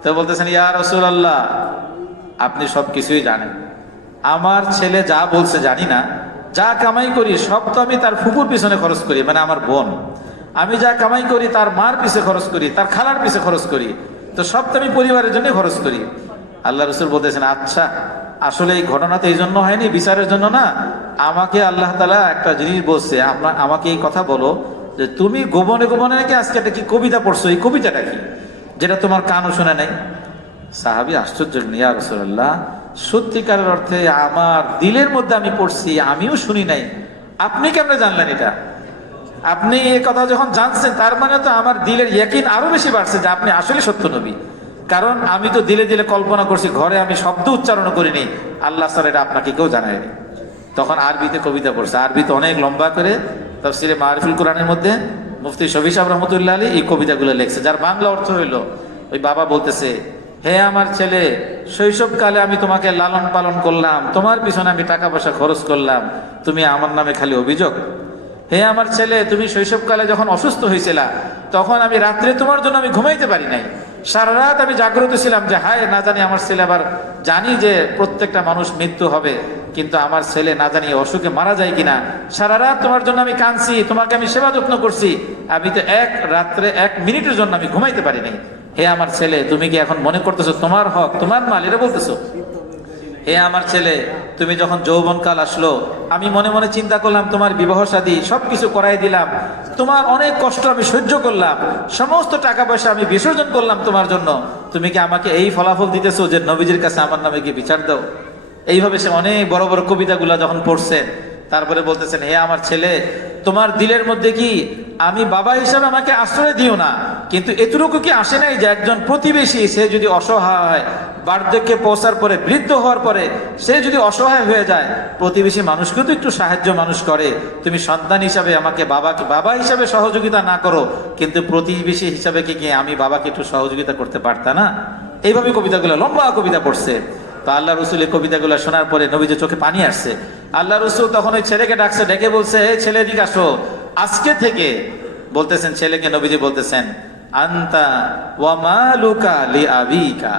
তো বলতেছেন, ইয়া রাসূলুল্লাহ আপনি সব কিছুই জানেন, আমার ছেলে যা বলছে জানি না, যা কামাই করি সব তো আমি তার ফুপুর পিছনে খরচ করি, মানে আমার বোন, আমি যা কামাই করি তার মার পিছে খরচ করি, তার খালার পিছে খরচ করি, তো সব তো আমি পরিবারের জন্য খরচ করি। আল্লাহ রসুল বলতেছেন, আচ্ছা আসলে এই ঘটনা তো এই জন্য হয়নি, বিচারের জন্য না, আমাকে আল্লাহ তাআলা একটা জিনিস বলছে, আমাকে এই কথা বলো যে তুমি গোপনে গোপনে নাকি আজকে একটা কি কবিতা পড়ছো, এই কবিতাটা কি যেটা তোমার কানও শুনে নাই। সাহাবী আশ্চর্য, ইয়া রাসূলুল্লাহ সত্যিকারের অর্থে আমার দিলের মধ্যে আমি পড়ছি, আমিও শুনি নাই, আপনি কেমনে জানলেন এটা? আপনি এই কথা যখন জানছেন তার মানে তো আমার দিলের ইয়াকিন আরো বেশি বাড়ছে যে আপনি আসলে সত্য নবী, কারণ আমি তো দিলে দিলে কল্পনা করছি, ঘরে আমি শব্দ উচ্চারণ করিনি, আল্লাহ স্যার এটা আপনাকে কেউ জানায়নি। তখন আরবিতে কবিতা পড়ছে, আরবিতে অনেক লম্বা করে তাফসীরে মারিফুল কোরআনের মধ্যে মুফতি শফি সাহেব রহমতুল্লাহ আলী এই কবিতাগুলো লিখছে, যার বাংলা অর্থ হইল, ওই বাবা বলতেছে, হে আমার ছেলে, শৈশবকালে আমি তোমাকে লালন পালন করলাম, তোমার পিছনে আমি টাকা পয়সা খরচ করলাম, তুমি আমার নামে খালি অভিযোগ। হে আমার ছেলে, তুমি শৈশবকালে যখন অসুস্থ হয়েছিলা তখন আমি রাত্রে তোমার জন্য আমি ঘুমাইতে পারি নাই, সারা রাত আমি জাগ্রত ছিলাম যে হায় না জানি আমার ছেলে, আবার জানি যে প্রত্যেকটা মানুষ মৃত্যু হবে, কিন্তু আমার ছেলে না জানি অসুখে মারা যায় কিনা, সারা রাত তোমার জন্য আমি কাঁদছি, তোমাকে আমি সেবা যত্ন করছি, আমি তো এক রাত্রে 1 মিনিটের জন্য আমি ঘুমাইতে পারি নাই। হে আমার ছেলে, তুমি কি এখন মনে করতেছো তোমার হক, তোমার মাল, এটা বলতেছো? হে আমার ছেলে, তুমি যখন যৌবনকাল আসলো আমি মনে মনে চিন্তা করলাম তোমার বিবাহ শাদী সবকিছু করাই দিলাম, তোমার অনেক কষ্ট আমি সহ্য করলাম, সমস্ত টাকা পয়সা আমি বিসর্জন করলাম তোমার জন্য, তুমি কি আমাকে এই ফলাফল দিতেছো যে নবীজির কাছে আমার নামে গিয়ে বিচার দাও? এইভাবে সে অনেক বড় বড় কবিতাগুলা যখন পড়ছে, তারপরে বলতেছেন, হে আমার ছেলে, তোমার দিলের মধ্যে কি আমি বাবা হিসাবে আমাকে আশ্রয় দিও না, কিন্তু এতটুকু কি আসে নাই যে একজন প্রতিবেশী সে যদি অসহায় হয়, বার্ধক্যে পৌঁছার পরে, বৃদ্ধ হওয়ার পরে সে যদি অসহায় হয়ে যায়, প্রতিবেশী মানুষকেও তো একটু সাহায্য মানুষ করে। তুমি সন্তান হিসাবে আমাকে বাবা হিসাবে সহযোগিতা না করো, কিন্তু প্রতিবেশী হিসাবে কি আমি বাবাকে একটু সহযোগিতা করতে পারতা না? এইভাবে কবিতাগুলো, লম্বা কবিতা পড়ছে। তো আল্লাহ রসুল এই কবিতাগুলো শোনার পরে নবীজির চোখে পানি আসছে। আল্লাহ রসুল তখন ওই ছেলেকে ডাকছে, ডেকে বলছে, হে ছেলে এদিকে আসো। আজকে থেকে বলতেছেন ছেলেকে, নবীজি বলতেছেন, আনতা ওয়া মালুকা লিআবিকা,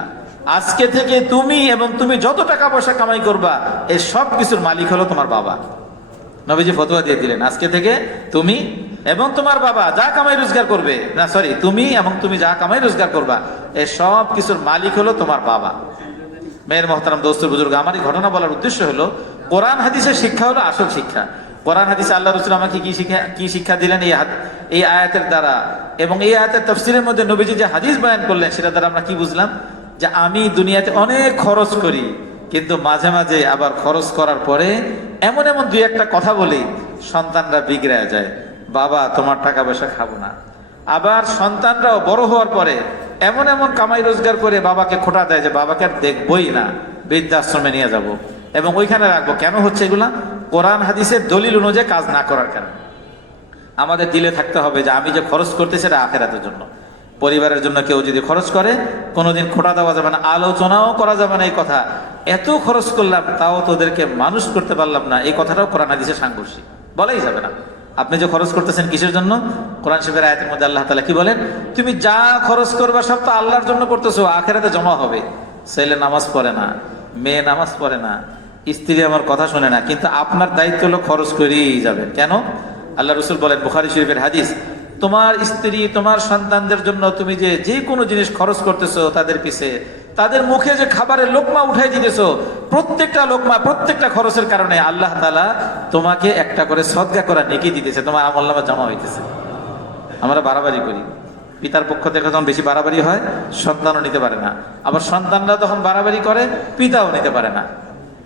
আজকে থেকে তুমি এবং তুমি যত টাকা পয়সা কামাই করবা এই সব কিছুর মালিক হলো তোমার বাবা। নবীজি ফতোয়া দিয়ে দিলেন, আজকে থেকে তুমি এবং তোমার বাবা যা কামাই রোজগার করবে, না সরি, তুমি এবং তুমি যা কামাই রোজগার করবা এই সব কিছুর মালিক হলো তোমার বাবা। মেয়ের মহতারাম, দোস্ত, বুজুর্গ, আমার এই ঘটনা বলার উদ্দেশ্য হলো কোরআন হাদিসের শিক্ষা হলো আসল শিক্ষা। কোরআন হাদিসে আল্লাহ রসুল আমাকে কি শিক্ষা দিলেন এই আয়াতের দ্বারা, এবং এই আয়াতের তাফসীরের মধ্যে নবীজি যে হাদিস বয়ান করলেন সেটা দ্বারা আমরা কি বুঝলাম? যে আমি দুনিয়াতে অনেক খরচ করি, কিন্তু মাঝে মাঝে আবার খরচ করার পরে এমন এমন দুই একটা কথা বলি সন্তানরা বিগড়ে যায়, বাবা তোমার টাকা পয়সা খাবো না। আবার সন্তানরাও বড় হওয়ার পরে এমন এমন কামাই রোজগার করে বাবাকে খোটা দেয় যে বাবাকে আর দেখবই না, বৃদ্ধাশ্রমে নিয়ে যাব এবং ওইখানে রাখবো। কেন হচ্ছে এগুলা? কোরআন হাদিসের দলিল অনুযায়ী কাজ না করার কারণে। আমাদের দিলে থাকতে হবে যে আমি যে খরচ করতেছি সেটা আখিরাতের জন্য। পরিবারের জন্য কেউ যদি খরচ করে কোনোদিন খোটা দেওয়া যাবে না, আলোচনাও করা যাবে না এই কথা, এত খরচ করলাম তাও তোদেরকে মানুষ করতে পারলাম না, এই কথাটাও কোরআন হাদিসে সাংঘর্ষিক, বলাই যাবে না। আপনি যে খরচ করতেছেন কিসের জন্য? কোরআন শরীফের আয়াতের মধ্যে আল্লাহ তাআলা কি বলেন? তুমি যা খরচ করবা সব তো আল্লাহর জন্য করতেছো, আখিরাতে জমা হবে। ছেলে নামাজ পড়ে না, মেয়ে নামাজ পড়ে না, স্ত্রী আমার কথা শোনে না, কিন্তু আপনার দায়িত্ব হলো খরচ করেই যাবেন। কেন? আল্লাহ রসুল বলেন, বুখারী শরীফের হাদিস, তোমার স্ত্রী, তোমার সন্তানদের জন্য তুমি যে কোনো জিনিস খরচ করতেছো, তাদের পিছে, তাদের মুখে যে খাবারের লোকমা উঠাই দিতেছো, প্রত্যেকটা লোকমা, প্রত্যেকটা খরচের কারণে আল্লাহ তাআলা তোমাকে একটা করে সদকা করা নেকি দিতেছে, তোমার আমলনামা জমা হইতেছে। আমরা বাড়াবাড়ি করি, পিতার পক্ষ থেকে যখন বেশি বাড়াবাড়ি হয় সন্তানও নিতে পারে না, আবার সন্তানরা তখন বাড়াবাড়ি করে পিতাও নিতে পারে না।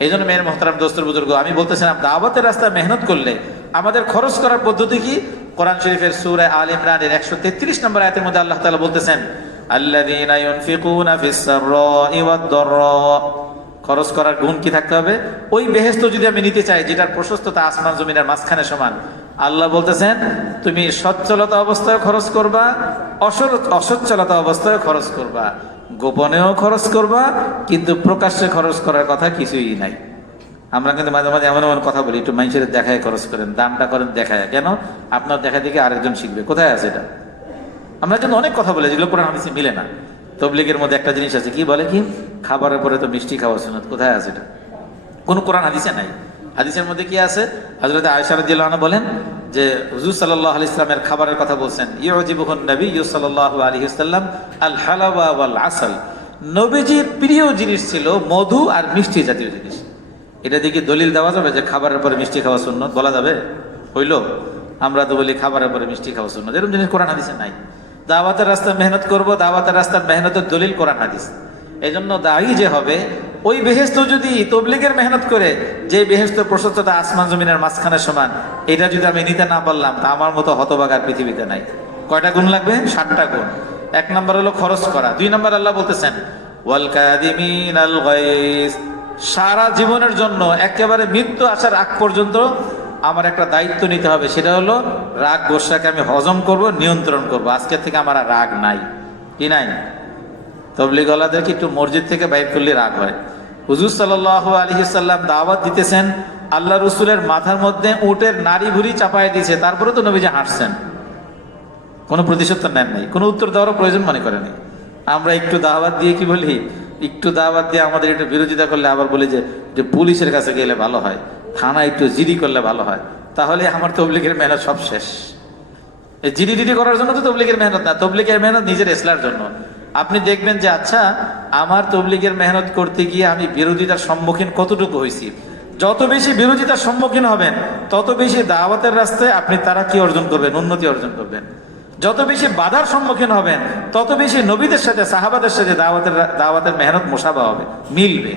এই জন্য মেয়ের মোহতারাম, দোস্ত, বুজুর্গ, আমি বলতেছিলাম দাওয়াতের রাস্তায় মেহনত করলে আমাদের খরচ করার পদ্ধতি কি? কোরআন শরীফের সূরা আল ইমরানের 133 নম্বর আয়াতের মধ্যে আল্লাহ তাআলা বলতেছেন, আল্লাযীনা ইউনফিকুনা ফিস সাররাই ওয়াদ দাররা, খরচ করার গুণ কি থাকতে হবে? ওই বেহেশত যদি আমি নিতে চাই যেটার প্রশস্ততা আসমান জমিনের মাঝখানে সমান, আল্লাহ বলতেছেন তুমি সচ্ছলতা অবস্থায় খরচ করবা, অসচ্ছলতা অবস্থায় খরচ করবা, গোপনেও খরচ করবা, কিন্তু প্রকাশ্যে খরচ করার কথা কিছুই নাই। আমরা কিন্তু মাঝে মাঝে এমন এমন কথা বলি, একটু মানুষের দেখায় খরচ করেন, দানটা করেন দেখায়। কেন? আপনার দেখা দেখে আরেকজন শিখবে। কোথায় আছে এটা? আমরা কিন্তু অনেক কথা বলি যেগুলো কোরআন হাদিসে মিলে না। তবলিগের মধ্যে একটা জিনিস আছে, কি বলে? কি খাবারের পরে তো মিষ্টি খাওয়া সুন্নাত। কোথায় আছে এটা? কোনো কোরআন হাদিসে নাই। হাদিসের মধ্যে কি আছে? হযরত আয়েশা রাদিয়াল্লাহু আনহা বলেন যে হুজুর সাল্লাল্লাহু আলাইহি ওয়াসাল্লামের খাবারের কথা বলছেন, ইউজিবুহুন নবী সাল্লাল্লাহু আলাইহি ওয়াসাল্লাম আল হালাওয়া ওয়াল আসল, নবীজির প্রিয় জিনিস ছিল মধু আর মিষ্টি জাতীয় জিনিস। এটা দিকে দলিল দেওয়া যাবে যে খাবারের পরে মিষ্টি খাওয়া সুন্নাত? বলা যাবে? হইল? আমরা তো বলি খাবারের পরে মিষ্টি খাওয়া সুন্নাত, এরকম জিনিস কোরআন হাদিসে নাই। দাওয়াতের রাস্তায় মেহনত করব, দাওয়াতের রাস্তার মেহনতের দলিল কোরআন হাদিস। এই জন্য দায়ী যে হবে, ওই বেহেশত যদি তবলিগের মেহনত করে, যে বেহেশত প্রশস্ততা আসমান জমিনের মাঝখানে সমান, এটা যদি আমি নিতে না পারলাম, তা আমার মতো হতভাগার পৃথিবীতে নাই। কয়টা গুণ লাগবে? 7টা গুণ। 1 নম্বর হলো খরচ করা। 2 নম্বর আল্লাহ বলতেছেন ওয়াল কাযিমিনাল গায়জ, সারা জীবনের জন্য একেবারে মৃত্যু আসার আগ পর্যন্ত আমার একটা দায়িত্ব নিতে হবে, সেটা হলো রাগ গোসাকে আমি হজম করব, নিয়ন্ত্রণ করব। আজকে থেকে আমার আর রাগ নাই। কি নাই? তবলিগওয়ালাদেরকে একটু মসজিদ থেকে বাইর করলে রাগ হয়। হুজুর সাল্লাল্লাহু আলাইহি ওয়াসাল্লাম দাওয়াত দিতেছেন, আল্লাহ রসুলের মাথার মধ্যে উটের নাড়ি ভুড়ি চাপায় দিয়েছে, তারপরে তো নবীজি হাঁটছেন, কোনো প্রতিশোধ নেন নাই, কোনো উত্তর দেওয়ারও প্রয়োজন মনে করেনি। আমরা একটু দাওয়াত দিয়ে কি বলি, একটু দাওয়াত দিয়ে আমাদের একটু বিরোধিতা করলে আবার বলি যে পুলিশের কাছে গেলে ভালো হয়, থানা একটু জিডি করলে ভালো হয়, তাহলে আমার তবলিগের মেহনত সব শেষ। এই জিডি করার জন্য তো তবলিগের মেহনত না, তবলিগের মেহনত নিজের ইসলার জন্য। আপনি দেখবেন যে আচ্ছা আমার তবলিগের মেহনত করতে গিয়ে আমি বিরোধিতার সম্মুখীন কতটুকু হয়েছি। যত বেশি বিরোধিতার সম্মুখীন হবেন তত বেশি দাওয়াতের রাস্তায় আপনি তারা কি অর্জন করবেন? উন্নতি অর্জন করবেন। যত বেশি বাধার সম্মুখীন হবেন তত বেশি নবীদের সাথে, সাহাবাদের সাথে দাওয়াতের মেহনত মোশাবা হবে, মিলবে।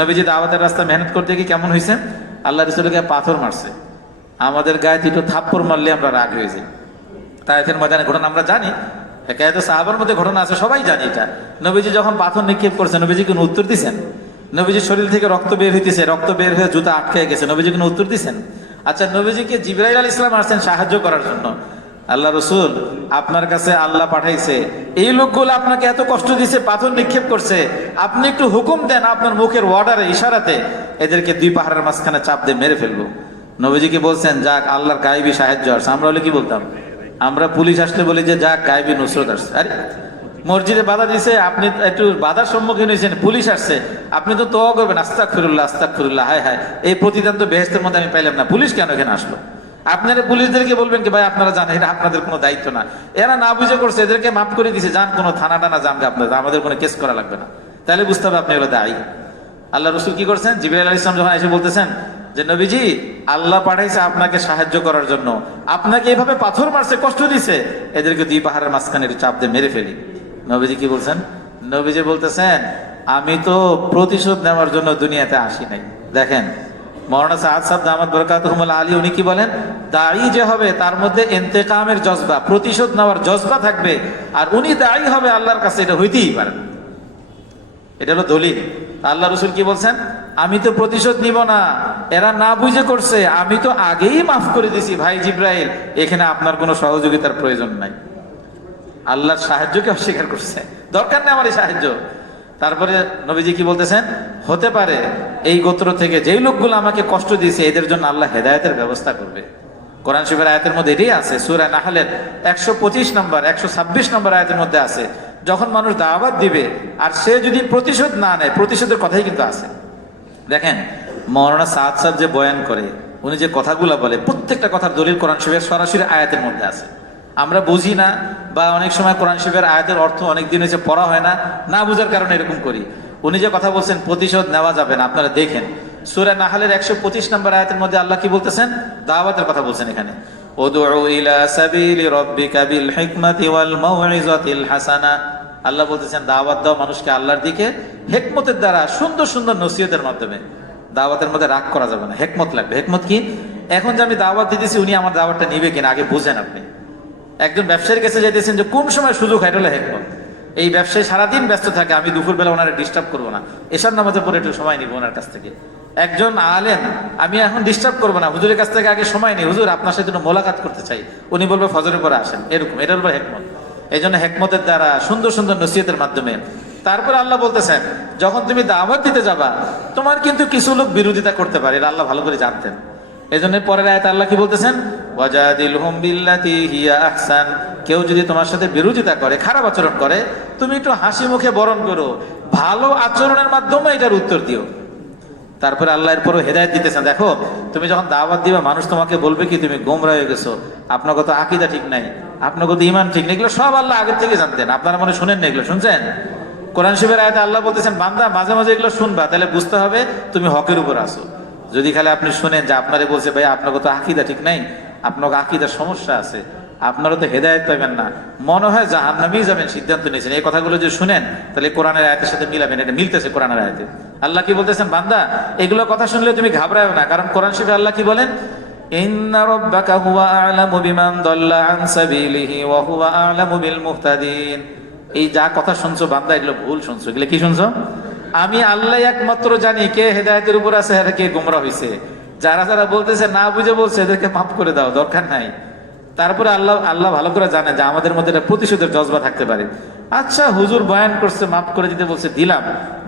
নবীজি দাওয়াতের রাস্তায় মেহনত করতে গিয়ে কেমন হয়েছে? আল্লাহ রাসূলকে পাথর মারছে, আমাদের গায়ে দুটো থাপ্পড় মারলে আমরা রাগ হয়ে যাই। তায়েফের ময়দানে ঘটনা আমরা জানি, একায়ত সাহাবার মধ্যে ঘটনা আছে, সবাই জানি এটা। নবীজি যখন পাথর নিক্ষেপ করছে, নবীজি কোনো উত্তর দিচ্ছেন? নবীজির শরীর থেকে রক্ত বের হইতেছে, রক্ত বের হয়ে জুতা আটকে গেছে, নবীজি কোনো উত্তর দিচ্ছেন? আচ্ছা, নবীজিকে জিবরাইল আলাইহিস সালাম আসছেন সাহায্য করার জন্য। আল্লাহ রসুল, আপনার কাছে আল্লাহ পাঠাইছে, এই লোকগুলো আপনাকে এত কষ্ট দিছে, পাথর নিক্ষেপ করছে, আপনি একটু হুকুম দেন, আপনার মুখের ওয়ার্ডারে ইশারাতে এদেরকে দুই পাহাড়ের মাঝখানে চাপ দিয়ে মেরে ফেলবো। নবীজিকে বলছেন যাক, আল্লাহর গায়েবী সাহায্য আসছে। আমরা হলে কি বলতাম? আমরা পুলিশ আসলে বলি যে যাক, গায়েবী নুসরত আসছে। আরে মসজিদে বাধা দিছে, আপনি একটু বাধার সম্মুখীন হয়েছেন, পুলিশ আসছে, আপনি তো তোয়া করবেন আস্তাগফিরুল্লাহ আস্তাগফিরুল্লাহ, হায় হায়, এই প্রতিদান তো বেহেশতের মধ্যে আমি পাইলাম না, পুলিশ কেন এখানে আসলো? আপনারা পুলিশদেরকে বলবেন কি ভাই আপনারা জানেন এটা আপনাদের কোনো দায়িত্ব না, এরা না বুঝে করছে, এদেরকে মাফ করে দিছে, যান কোনো থানা টানা জানবে আপনাদের, আমাদের কোনো কেস করা লাগবে না। তাহলে বুঝতে হবে আপনি এগুলো দায়ী। আল্লাহ রসুল কি করছেন? জিবরাইল আলাইহিস সালাম যখন এসে বলতেছেন যে নবীজি, আল্লাহ পাঠাইছে আপনাকে সাহায্য করার জন্য, আপনাকে এইভাবে পাথর মারছে, কষ্ট দিছে, এদেরকে দুই পাহাড়ের মাঝখানে চাপ দিয়ে মেরে ফেলি। নবীজি কি বলছেন? নবীজি বলতেছেন আমি তো প্রতিশোধ নেওয়ার জন্য দুনিয়াতে আসি নাই। দেখেন মওলানা সাদ সাহেব দামাত বরকাতুহুল আলী, উনি কি বলেন? দায়ী যে হবে তার মধ্যে ইন্তেকামের জজবা, প্রতিশোধ নেওয়ার জজবা থাকবে, আর উনি দায়ী হবে আল্লাহর কাছে, এটা হইতেই পারে। এটা হলো দলিল। আল্লাহ রসুল কি বলছেন? আমি তো প্রতিশোধ নিব না, এরা না বুঝে করছে, আমি তো আগেই মাফ করে দিছি ভাই জিবরাইল, এখানে আপনার কোনো সহযোগিতার প্রয়োজন নাই। আল্লাহর সাহায্যকে অস্বীকার করছে, দরকার নেই আমার এই সাহায্য। তারপরে নবীজি কি বলতেছেন? হতে পারে এই গোত্র থেকে যেই লোকগুলো আমাকে কষ্ট দিয়েছে এদের জন্য আল্লাহ হেদায়েতের ব্যবস্থা করবে। কোরআন শরীফের আয়াতের মধ্যে এটাই আছে, সূরা নাহলের 125 নম্বর 126 নম্বর আয়াতের মধ্যে আছে, যখন মানুষ দাওয়াত দিবে আর সে যদি প্রতিশোধ না নেয়, প্রতিশোধের কথাই কিন্তু আছে। দেখেন মওলানা সাদ সাহেব যে বয়ান করে, উনি যে কথাগুলো বলে, প্রত্যেকটা কথার দলিল কোরআন শরীফের সরাসরি আয়াতের মধ্যে আছে। আমরা বুঝি না, বা অনেক সময় কোরআন শরীফের আয়াতের অর্থ অনেক দিন হয়েছে পড়া হয় না, না বুঝার কারণে এরকম করি। উনি যে কথা বলছেন প্রতিশোধ নেওয়া যাবে না, আপনারা দেখেন সূরা নাহলের 125 নম্বর আয়াতের মধ্যে আল্লাহ কি বলতেছেন? দাওয়াতের কথা বলছেন এখানে, উদউ ইলা সাবিলি রাব্বিকা বিল হিকমাতি ওয়াল মাউইযাতিল হাসানা। আল্লাহ বলতেছেন দাওয়াত দাও মানুষকে আল্লাহর দিকে হিকমতের দ্বারা, সুন্দর সুন্দর নসিহতের মাধ্যমে। দাওয়াতের মধ্যে রাগ করা যাবে না, হিকমত লাগবে। হিকমত কি? এখন যে আমি দাওয়াত দিতেছি, উনি আমার দাওয়াতটা নিবে কিনা আগে বুঝেন। আপনি একজন ব্যবসায়ীর কাছে যাইতেছেন যে কোন সময় সুযোগ হয়, এটা হলো হিকমত। এই ব্যবসায়ী সারাদিন ব্যস্ত থাকে, আমি দুপুরবেলা ওনারা ডিস্টার্ব করবো না, এশার নামাজের পরে একটু সময় নিব ওনার কাছ থেকে। একজন আলেম, আমি এখন ডিস্টার্ব করবো না, হুজুরের কাছ থেকে আগে সময় নিই, হুজুর আপনার সাথে একটু মোলাকাত করতে চাই, উনি বলবে ফজরের পরে আসেন, এরকম। এটা হলো হিকমত। এই জন্য হিকমতের দ্বারা, সুন্দর সুন্দর নসিহতের মাধ্যমে। তারপরে আল্লাহ বলতেছেন যখন তুমি দাওয়াত দিতে যাবা, তোমার কিন্তু কিছু লোক বিরোধিতা করতে পারে, এটা আল্লাহ ভালো করে জানতেন। এই জন্য পরের আয়াতে আল্লাহ কি বলতেছেন? ওয়াজাদিলহুম বিল্লাতি হিয়া আহসান। কেউ যদি তোমার সাথে বিরোধিতা করে, খারাপ আচরণ করে, তুমি একটু হাসি মুখে বরণ করো, ভালো আচরণের মাধ্যমে এটার উত্তর দিও। তারপরে আল্লাহ এর পরও হেদায়েত দিতেছেন, দেখো তুমি যখন দাওয়াত দিবা, মানুষ তোমাকে বলবে কি তুমি গোমরা হয়ে গেছো, আপনার কত আকীদা ঠিক নাই, আপনার কত ঈমান ঠিক নেই, এগুলো সব আল্লাহ আগের থেকে জানতেন। আপনারা মনে শুনেন না, এগুলো শুনছেন? কোরআন শরীফের আয়াতে আল্লাহ বলতেছেন বান্দা মাঝে মাঝে এগুলো শুনবা, তাহলে বুঝতে হবে তুমি হকের উপর আসো। যদি খালি আপনি শুনেন যে আপনারে বলছে ভাই আপনার কত আকীদা ঠিক নাই, আপনার আকীদার সমস্যা আছে, আপনারও তো হেদায়েত পাবেন না, মনে হয় জাহান্নামেই যাবেন, সিদ্ধান্ত নিয়েছেন, এই কথাগুলো যে শুনেন তাহলে কোরআনের আয়াতের সাথে মিলাবেন, এটা মিলতেছে কোরআনের আয়াতে। আল্লাহ কি বলতেছেন? বান্দা এগুলো কথা শুনলে তুমি ঘাবড়াও না, কারণ কোরআন শরীফে আল্লাহ কি বলেন? ইন্না রাব্বাকা হুয়া আ'লামু বিমান দাল্লা আন সাবিলিহি ওয়া হুয়া আ'লামু বিল মুহতাদিন। এই যা কথা শুনছো বান্দা, এগুলো ভুল শুনছো। এগুলো কি শুনছো? আমি আল্লাহ একমাত্র জানি কে হেদায়েতের উপর আছে আর কে গোমরা হয়েছে। যারা যারা বলতেছে না বুঝে বলছে, এদেরকে মাফ করে দাও, দরকার নাই। তারপরে আল্লাহ ভালো করে জানে যে আমাদের মধ্যে একটা প্রতিশোধের জজবা থাকতে পারে। আচ্ছা হুজুর বয়ান করছে, মাফ করে দিতে বলছে, দিলাম,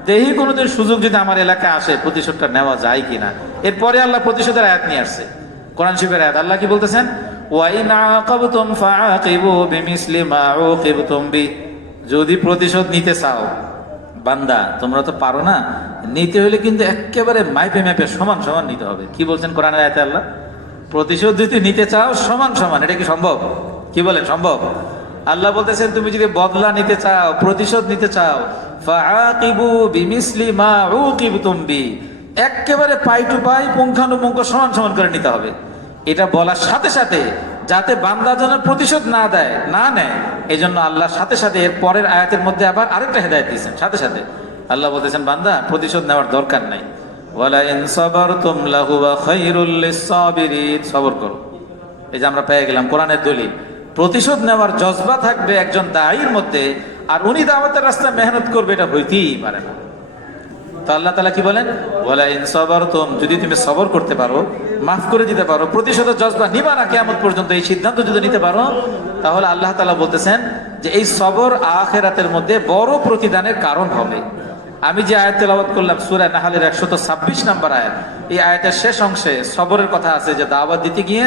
দেহি কোনোদিন সুযোগ যদি আমার এলাকায় আসে প্রতিশোধটা নেওয়া যায় কিনা। এরপরে আল্লাহ প্রতিশোধের আয়াত নিয়ে আসছে, কোরআন শরীফের আয়াত। আল্লাহ কি বলতেছেন? ওয়া ইন আকাবতুম ফাআকিবু বিমিসলি মা উকিবতুম বি। যদি প্রতিশোধ নিতে চাও বান্দা, তোমরা তো পারো না, নিতে হলে কিন্তু একেবারে মাইপে মাইপে সমান সমান নিতে হবে। কি বলছেন কোরআনের আয়াতে আল্লাহ? প্রতিশোধ যদি নিতে চাও সমান সমান। এটা কি সম্ভব? কি বলেন সম্ভব? আল্লাহ বলতেছেন তুমি যদি বদলা নিতে চাও, প্রতিশোধ নিতে চাও, ফাআকিবু বিমিসলি মা উকিবতুম বি, একেবারে পাই টু পাই পুঙ্খানুপুঙ্খ সমান সমান করে নিতে হবে। এটা বলার সাথে সাথে যাতে বান্দা যেন প্রতিশোধ না দেয়, না নেয়, এই জন্য আল্লাহ সাথে সাথে এর পরের আয়াতের মধ্যে আবার আরেকটা হেদায়েত দিয়েছেন। সাথে সাথে আল্লাহ বলতেছেন বান্দা প্রতিশোধ নেওয়ার দরকার নাই, ওয়ালা ইন সাবারতুম লাহুয়া খায়রুল লিস-সাবিরিন। সবর করো। এই যে আমরা পেয়ে গেলাম কোরআনের দলিল। প্রতিশোধ নেওয়ার জজবা থাকবে একজন দায়ীর মধ্যে, আর উনি দাওয়াতের রাস্তায় মেহনত করবে, এটা হইতেই পারে না। তো আল্লাহ তাআলা কি বলেন? ওয়ালা ইন সাবারতুম, যদি তুমি সবর করতে পারো, মাফ করে দিতে পারো, প্রতিশোধের জজবা নিবা না কিয়ামত পর্যন্ত, এই সিদ্ধান্ত যদি নিতে পারো, তাহলে আল্লাহ তাআলা বলতেছেন যে এই সবর আখিরাতের মধ্যে বড় প্রতিদানের কারণ হবে। আমি যে আয়াত তেলাওয়াত করলাম সূরা নাহলের 126 নম্বর আয়াত, এই আয়াতের শেষ অংশে সবরের কথা আছে, যে দাওয়াত দিতে গিয়ে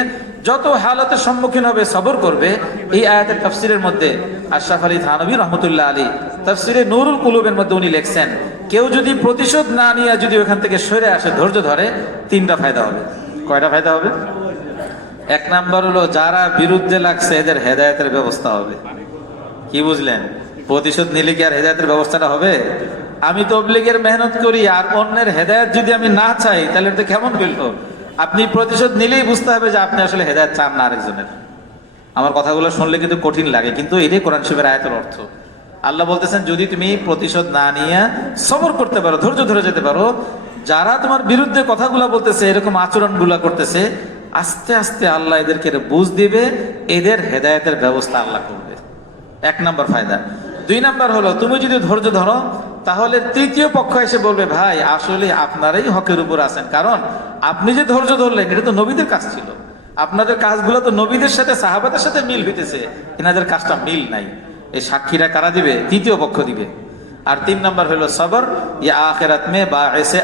যত হালাতের সম্মুখীন হবে সবর করবে। এই আয়াতের তাফসীরের মধ্যে আশরাফ আলী থানভী রহমতুল্লাহ আলী তাফসীরে নূরুল কুলুবের মধ্যে উনি লিখছেন, কেউ যদি প্রতিশোধ না নিয়ে যদি ওখান থেকে সরে আসে, ধৈর্য ধরে, 3টা ফায়দা হবে। কয়টা ফায়দা হবে? 1 নাম্বার হলো যারা বিরুদ্ধে লাগছে এদের হেদায়েতের ব্যবস্থা হবে। কি বুঝলেন? প্রতিশোধ নিলে কি আর হেদায়েতের ব্যবস্থাটা হবে? আমি তবলিগের মেহনত করি আর অন্যের হেদায়েত যদি আমি না চাই, তাহলে এটা কেমন হইল? আপনি প্রতিশোধ নিলেই বুঝতে হবে যে আপনি আসলে হেদায়েত চান না আরেকজনের। আমার কথাগুলো শুনলে কিন্তু কঠিন লাগে, কিন্তু এটাই কোরআন শরীফের আয়াতের অর্থ। আল্লাহ বলতেছেন যদি তুমি প্রতিশোধ না নিয়ে সবর করতে পারো, ধৈর্য ধরে যেতে পারো, যারা তোমার বিরুদ্ধে কথাগুলো বলতেছে, এরকম আচরণগুলা করতেছে, আস্তে আস্তে আল্লাহ এদেরকে বুঝ দিবে, এদের হেদায়েতের ব্যবস্থা আল্লাহ করবে। 1 নাম্বার ফায়দা। 2 নাম্বার হলো তুমি যদি ধৈর্য ধরো, তাহলে তৃতীয় পক্ষ এসে বলবে ভাই আসলে আপনারাই হকের উপর আছেন, কারণ আপনি যে ধৈর্য ধরলেন এটা তো নবীদের কাজ ছিল, আপনাদের কাজগুলো তো নবীদের সাথে সাহাবাদের সাথে মিল হইতেছে, এনাদের কাজটা মিল নাই। এই সাক্ষীরা কারা দিবে? তৃতীয় পক্ষ দিবে। আর 3 নাম্বার হলো সবর, ইয়া আখিরাত মে বাএসে